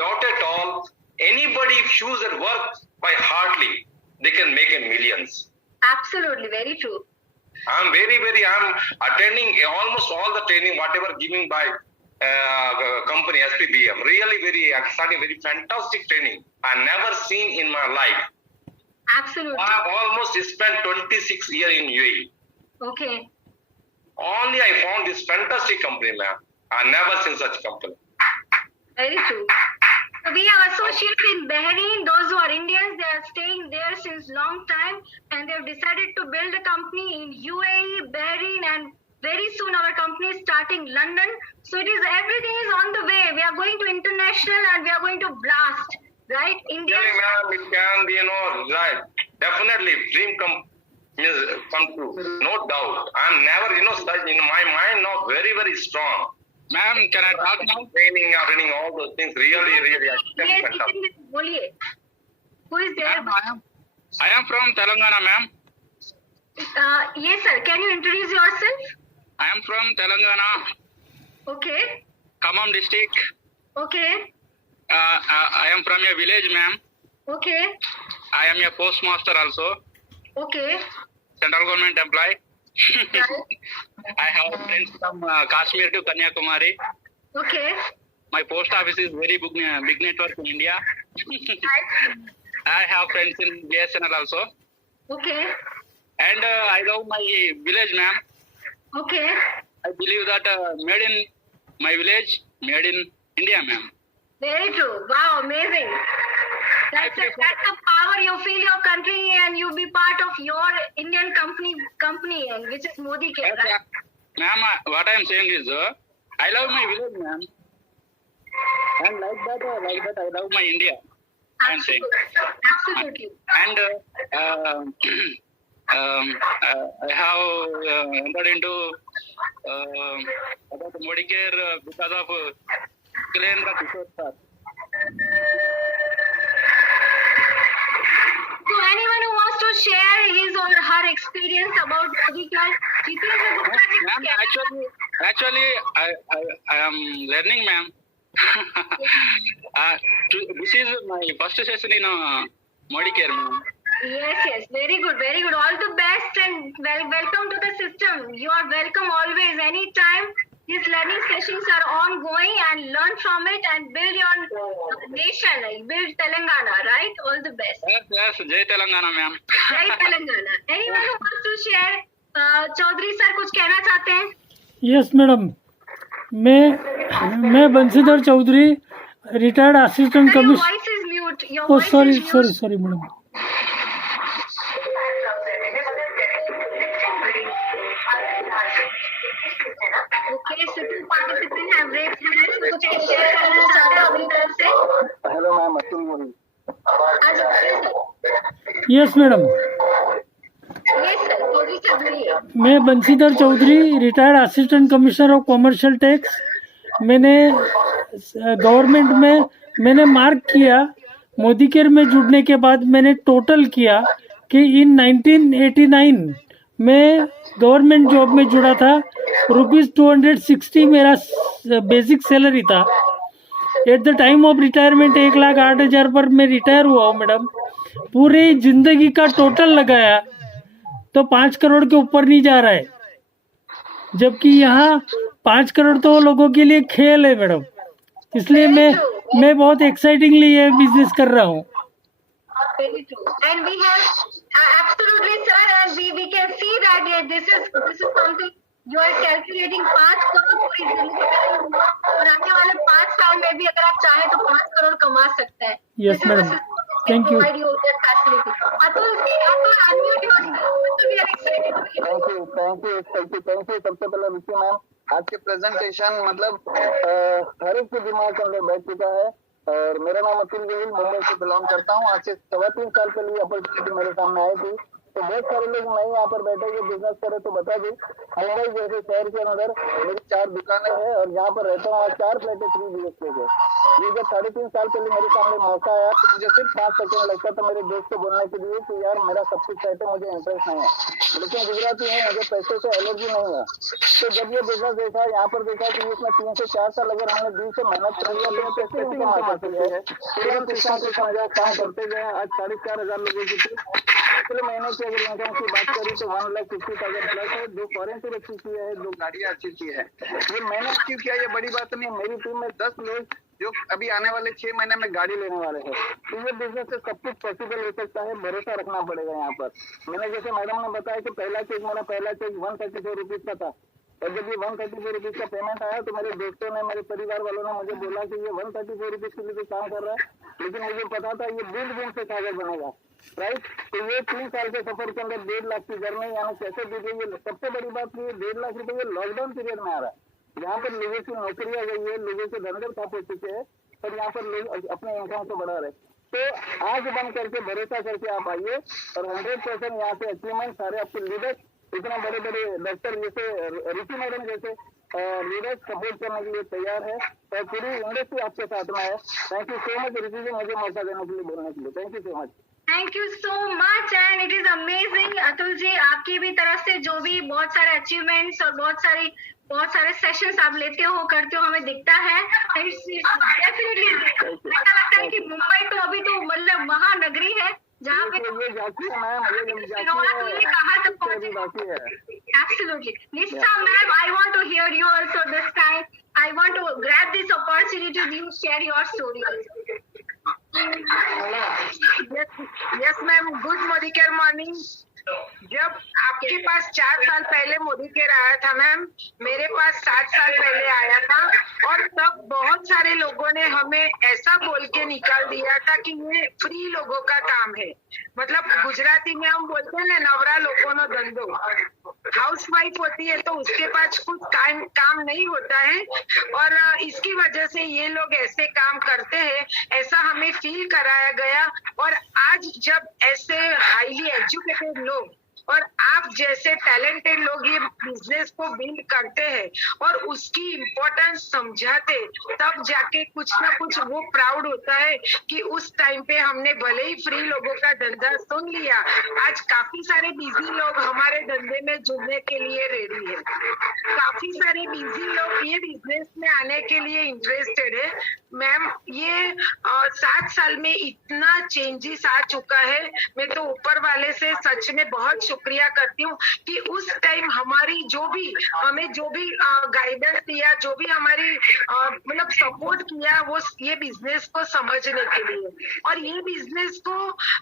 doubt at all. Anybody if choose that work by hardly, they can make a millions. Absolutely, very true. I'm attending almost all the training, whatever given by company SPBM. Really very exciting, very fantastic training. I never seen in my life. Absolutely. I have almost spent 26 years in UAE. Okay. Only I found this fantastic company, ma'am. I never seen such company. Very true. So we have associates in Bahrain. Those who are Indians, they are staying there since long time, and they have decided to build a company in UAE, Bahrain, and very soon our company is starting London. So everything is on the way. We are going to international and we are going to blast, right? India. Really, ma'am, it can be, right. Definitely, dream come true. No doubt. I'm never, such in my mind, not very, very strong. Ma'am, can I talk now? Training, all those things, really, really. Yes, boliye. Who is there? I am from Telangana, ma'am. Yes, sir. Can you introduce yourself? I am from Telangana, Okay. Khammam district. Okay. I am from a village, ma'am. Okay. I am a postmaster also, Okay. central government employee. Right. I have friends from Kashmir to Kanyakumari. Okay. My post office is very big network in India. Right. I have friends in BSNL also. Okay. And I love my village, ma'am. Okay. I believe that made in my village, made in India, ma'am. Very true. Wow, amazing. That's the power. You feel your country and you be part of your Indian company, and which is Modi Care. Yes, ma'am, what I am saying is, I love my village, ma'am. And like that, I love my India. I am saying. Absolutely. And I have entered into about Modi Care because of Kilendra Kishore sir. So anyone who wants to share his or her experience about Modi Care, Ma'am, actually, I am learning, ma'am. This is my first session in Modi Care, ma'am. Yes, very good, very good. All the best and welcome to the system. You are welcome always, anytime. These learning sessions are ongoing, and learn from it and build your nation, build Telangana, right? All the best. Yes, Jai Telangana, ma'am. Jai Telangana. Anyone who wants to share? Chaudhary sir कुछ कहना चाहते हैं? Yes madam, मैं Banshidhar Chaudhary, retired assistant commissioner. Your voice is mute. Your Oh, voice is mute. sorry, madam. Okay, so two participants have raised their hands. कुछ share करना चाहते हैं अपनी तरफ से? Hello, ma'am. Atul Mori. आज sir. Yes madam, Yes, sir. Chaudhary sir बोलिए. मैं Banshidhar Chaudhary, retired assistant commissioner of commercial tax. मैंने गवर्नमेंट में मैंने मार्क किया, मोदी केयर में जुड़ने के बाद मैंने टोटल किया कि इन 1989 में गवर्नमेंट जॉब में जुड़ा था. ₹260 मेरा बेसिक सैलरी था. At the time of retirement 1,08,000 पर मैं रिटायर हुआ हूँ मैडम. पूरी जिंदगी का टोटल लगाया तो 5 करोड़ के ऊपर नहीं जा रहा है, जबकि यहाँ 5 करोड़ तो लोगों के लिए खेल है मैडम. इसलिए मैं बहुत एक्साइटिंगली ये बिजनेस कर रहा हूँ. Very true. And we have absolutely, sir, and we can see that this is something you are calculating 5 crore पूरी जिंदगी में, और आने वाले 5 साल में भी अगर आप चाहें तो 5 करोड़ कमा सकते हैं. Yes, madam. Thank you. Atul, unmute yourself. We are excited to hear. Thank you. सबसे पहले विकी मैम, आज के प्रेजेंटेशन मतलब हर एक के दिमाग के अंदर बैठ चुका है. और मेरा नाम अतुल गोयल, मुंबई से बिलोंग करता हूँ. आज से 3.25 साल पहले अपॉर्चुनिटी मेरे सामने आई थी. तो बहुत सारे लोग नहीं यहाँ पर बैठे हुए बिजनेस करे. तो बता दूं, मुंबई जैसे शहर के अंदर मेरी 4 दुकानें हैं और जहाँ पर रहता हूँ 4 फ्लैटें 3 BHK के. ये जब 3.5 साल पहले मेरे सामने मौका आया तो मुझे सिर्फ 5 सेकंड लगता था मेरे दोस्त को बोलने के लिए कि यार मेरा सब कुछ है तो मुझे इंटरेस्ट नहीं है. लेकिन गुजराती हूँ, मुझे पैसे से एलर्जी नहीं है। तो जब ये बिजनेस देखा, यहाँ पर देखा कि इसमें 3 से 4 साल अगर हमने दिल से मेहनत कर लिया तो कैसे इनकम आ सकती है। तुरंत सिस्टम से समझा, काम करते गए। आज 4,500 लोगों की थी। पिछले महीने की अगर इनकम की बात करें तो 1,50,000 प्लस है। 2 फॉरेन टूर अचीव किया है, 2 गाड़ियाँ अचीव की है। ये मैंने अचीव किया, ये बड़ी बात नहीं है। मेरी टीम में 10 लोग जो अभी आने वाले 6 महीने में गाड़ी लेने वाले हैं। तो ये बिजनेस से सब कुछ पॉसिबल हो सकता है, भरोसा रखना पड़ेगा यहाँ पर। मैंने जैसे मैडम ने बताया कि पहला चेक 134 रुपीज का था, और जब ये 134 रुपीज का पेमेंट आया तो मेरे दोस्तों ने, मेरे परिवार वालों ने मुझे बोला कि ये 134 रुपीज के लिए तो काम कर रहा है, लेकिन मुझे पता था ये बूंद से कागज बनेगा, राइट। तो ये 3 साल के सफर के अंदर 1.5 लाख की जर्नी यानी कैसे दी गई। ये सबसे बड़ी बात ये 1.5 लाख रुपए ये लॉकडाउन पीरियड में आ रहा है, यहाँ पर लोगों की नौकरियां गई है, लोगों के धंधे ठप हो चुके हैं, और यहाँ पर लोग अपने इनकम को बढ़ा रहे। तो आंख बंद करके भरोसा करके आप आइए, और 100% यहाँ से अचीवमेंट सारे आपके लीडर्स, इतना बड़े बड़े डॉक्टर जैसे ऋषि मैडम जैसे लीडर्स सपोर्ट करने के लिए तैयार है, और पूरी इंडस्ट्री आपके साथ में है। Thank you so much Rishi ji, मुझे मौका देने के लिए, बोलने के लिए। Thank you so much. Thank you so much and it is amazing Atul ji, आपकी भी तरफ से जो भी बहुत सारे अचीवमेंट्स और बहुत सारे सेशंस आप लेते हो, करते हो, हमें दिखता है। डेफिनेटली ऐसा लगता है कि मुंबई तो अभी तो मतलब महानगरी है जहाँ पे शुरुआत कहा तक पहुंची है। Absolutely. Nisha ma'am, I want to hear you also this time. I want to grab this opportunity to share your story. Yes ma'am, good Modi care morning. जब आपके पास 4 साल पहले मोदी केयर आया था मैम, मेरे पास 7 साल पहले आया था, और तब बहुत सारे लोगों ने हमें ऐसा बोल के निकाल दिया था कि ये फ्री लोगों का काम है। मतलब गुजराती में हम बोलते हैं ना, नवरा लोगों नो धंधो। हाउस वाइफ होती है तो उसके पास कुछ काम नहीं होता है, और इसकी वजह से ये लोग ऐसे काम करते हैं, ऐसा हमें फील कराया गया। और आज जब ऐसे हाईली एजुकेटेड लोग और आप जैसे टैलेंटेड लोग ये बिजनेस को बिल्ड करते हैं और उसकी इम्पोर्टेंस समझाते, तब जाके कुछ ना कुछ वो प्राउड होता है कि उस टाइम पे हमने भले ही फ्री लोगों का धंधा सुन लिया, आज काफी सारे बिजी लोग हमारे धंधे में जुड़ने के लिए रेडी है। काफी सारे बिजी लोग ये बिजनेस में आने के लिए इंटरेस्टेड है। मैम, ये 7 साल में इतना चेंजेस आ चुका है। मैं तो ऊपर वाले से सच में बहुत शुक्रिया करती हूँ कि उस टाइम हमारी हमें जो भी गाइडेंस दिया, जो भी हमारी मतलब सपोर्ट किया, वो ये बिजनेस को समझने के लिए। और ये बिजनेस को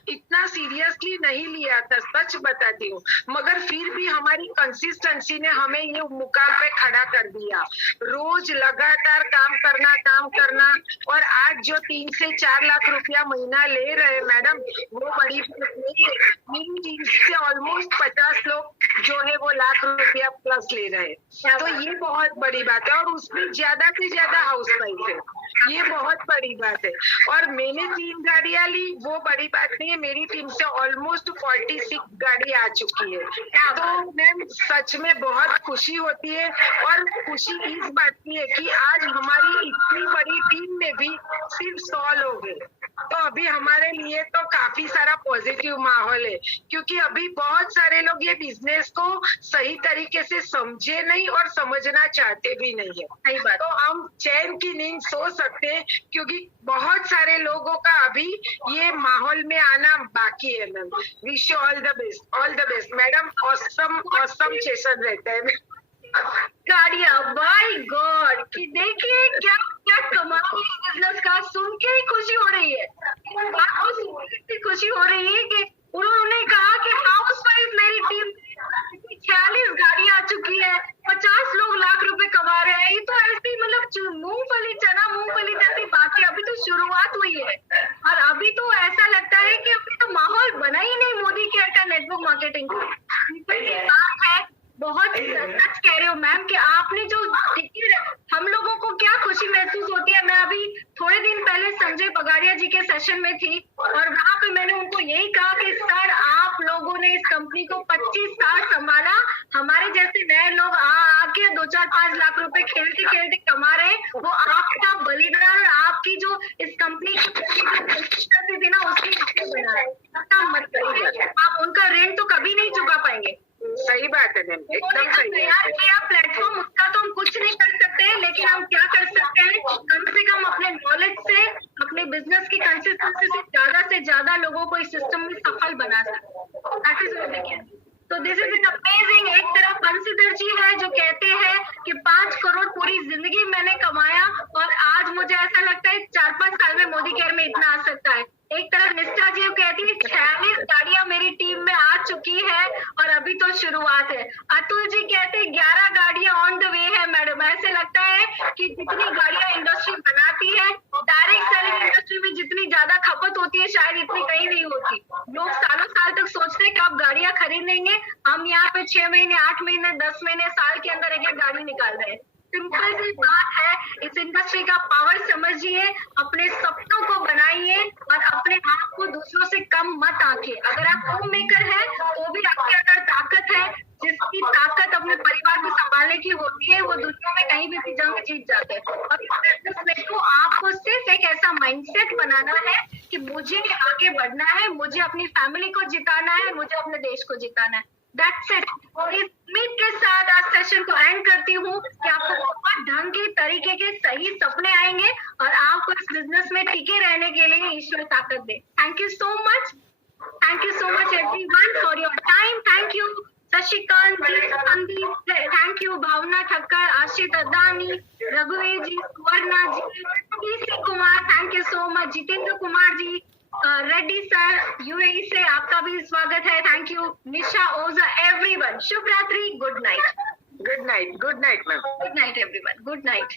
इतना सीरियसली नहीं लिया था, सच बताती हूँ, मगर फिर भी हमारी कंसिस्टेंसी ने हमें ये मुकाम पे खड़ा कर दिया। रोज लगातार काम करना, और आज जो 3 से 4 लाख रुपया महीना ले रहे मैडम, वो बड़ी मेरी टीम से ऑलमोस्ट 50 लोग जो है वो लाख रुपया प्लस ले रहे हैं। तो ये बहुत बड़ी बात है, और उसमें ज्यादा से ज्यादा हाउस वाइफ है, ये बहुत बड़ी बात है। और मैंने 3 गाड़ियां ली, वो बड़ी बात नहीं है, मेरी टीम से ऑलमोस्ट 46 गाड़ी आ चुकी है। तो मैम सच में बहुत खुशी होती है, और खुशी इस बात की है कि आज हमारी इतनी बड़ी टीम में भी सिर्फ 100 लोग हैं। तो अभी हमारे लिए तो काफी सारा पॉजिटिव माहौल है, क्योंकि अभी बहुत सारे लोग ये बिजनेस को सही तरीके से समझे नहीं और समझना चाहते भी नहीं है। सही बात। तो हम चैन की नींद सो सकते हैं, क्योंकि बहुत सारे लोगों का अभी ये माहौल में आना बाकी है। Ma'am, wish you all the best madam. Awesome session रहता है। गाड़िया, बाय गॉड, कि देखिए क्या कमाल है बिजनेस का, सुन के ही खुशी हो रही है। खुशी हो रही है कि उन्होंने कहा कि हाउस वाइफ मेरी टीम 46 गाड़ी आ चुकी है, 50 लोग लाख रुपए कमा रहे हैं। ये तो ऐसी मतलब मूंगफली जैसी बातें, अभी तो शुरुआत हुई है, और अभी तो ऐसा लगता है कि अभी तो माहौल बना ही नहीं मोदी केयर का नेटवर्क मार्केटिंग है। बहुत सच कह रहे हो मैम कि आपने जो हम लोगों को क्या खुशी महसूस होती है। मैं अभी थोड़े दिन पहले संजय बगाड़िया जी के सेशन में थी, और वहाँ पे मैंने उनको यही कहा कि सर, आप लोगों ने इस कंपनी को 25 साल संभाला, हमारे जैसे नए लोग आके 2-4-5 लाख रुपए खेलते खेलते कमा रहे, वो आपका बलिदान और आपकी जो इस कंपनी की थी ना, उसकी बना है। मत करिए, आप उनका ऋण तो कभी नहीं चुका पाएंगे। बिजनेस की कंसिस्टेंसी से ज्यादा लोगों को इस सिस्टम में सफल बना सकते। That is what we can. तो दिस इज एन अमेजिंग। एक तरफ बंसीधर जी है जो कहते हैं कि 5 करोड़ पूरी जिंदगी मैंने कमाया और आज मुझे ऐसा लगता है 4-5 साल में मोदी केयर में इतना आ सकता है। एक तरफ निष्ठा जी कहती है 46 गाड़ियां मेरी टीम में आ चुकी है और अभी तो शुरुआत है। अतुल जी कहते हैं 11 गाड़ियां ऑन द वे है मैडम। ऐसे लगता है कि जितनी गाड़ियां इंडस्ट्री बनाती है, डायरेक्ट सेलिंग इंडस्ट्री में जितनी ज्यादा खपत होती है शायद इतनी कहीं नहीं होती। लोग सालों साल तक सोचते हैं कब गाड़ियां खरीदेंगे, हम यहाँ पे 6 महीने 8 महीने 10 महीने साल के अंदर एक गाड़ी निकाल रहे हैं। सिंपल सी बात है, इस इंडस्ट्री का पावर समझिए, अपने सपनों को बनाइए और अपने आप को दूसरों से कम मत आंकिए। अगर आप होम मेकर हैं तो भी आपके अंदर ताकत है, जिसकी ताकत अपने परिवार को संभालने की होती है वो दुनिया में कहीं भी जंग जीत जाते हैं। और इस बिजनेस को आपको सिर्फ एक ऐसा माइंडसेट बनाना है कि मुझे आगे बढ़ना है, मुझे अपनी फैमिली को जिताना है, मुझे अपने देश को जिताना है। That's it। और इस उम्मीद के साथ आज सेशन को एंड करती हूँ कि आपको बहुत ढंग के तरीके के सही सपने आएंगे और आपको इस बिजनेस में टिके रहने के लिए ईश्वर ताकत दे। Thank you so much. Thank you so much everyone for your time. Thank you Shashikant ji, Sandeep, thank you Bhavna Thakkar, Ashit Adani, रघुवीर ji, Suvarna ji, PC Kumar, thank you so much, Jitendra Kumar ji, Reddy sir UAE से आपका भी स्वागत है, thank you, Nisha Ojha, everyone. शुभ रात्रि, good night. Good night, good night ma'am. Good night everyone, good night.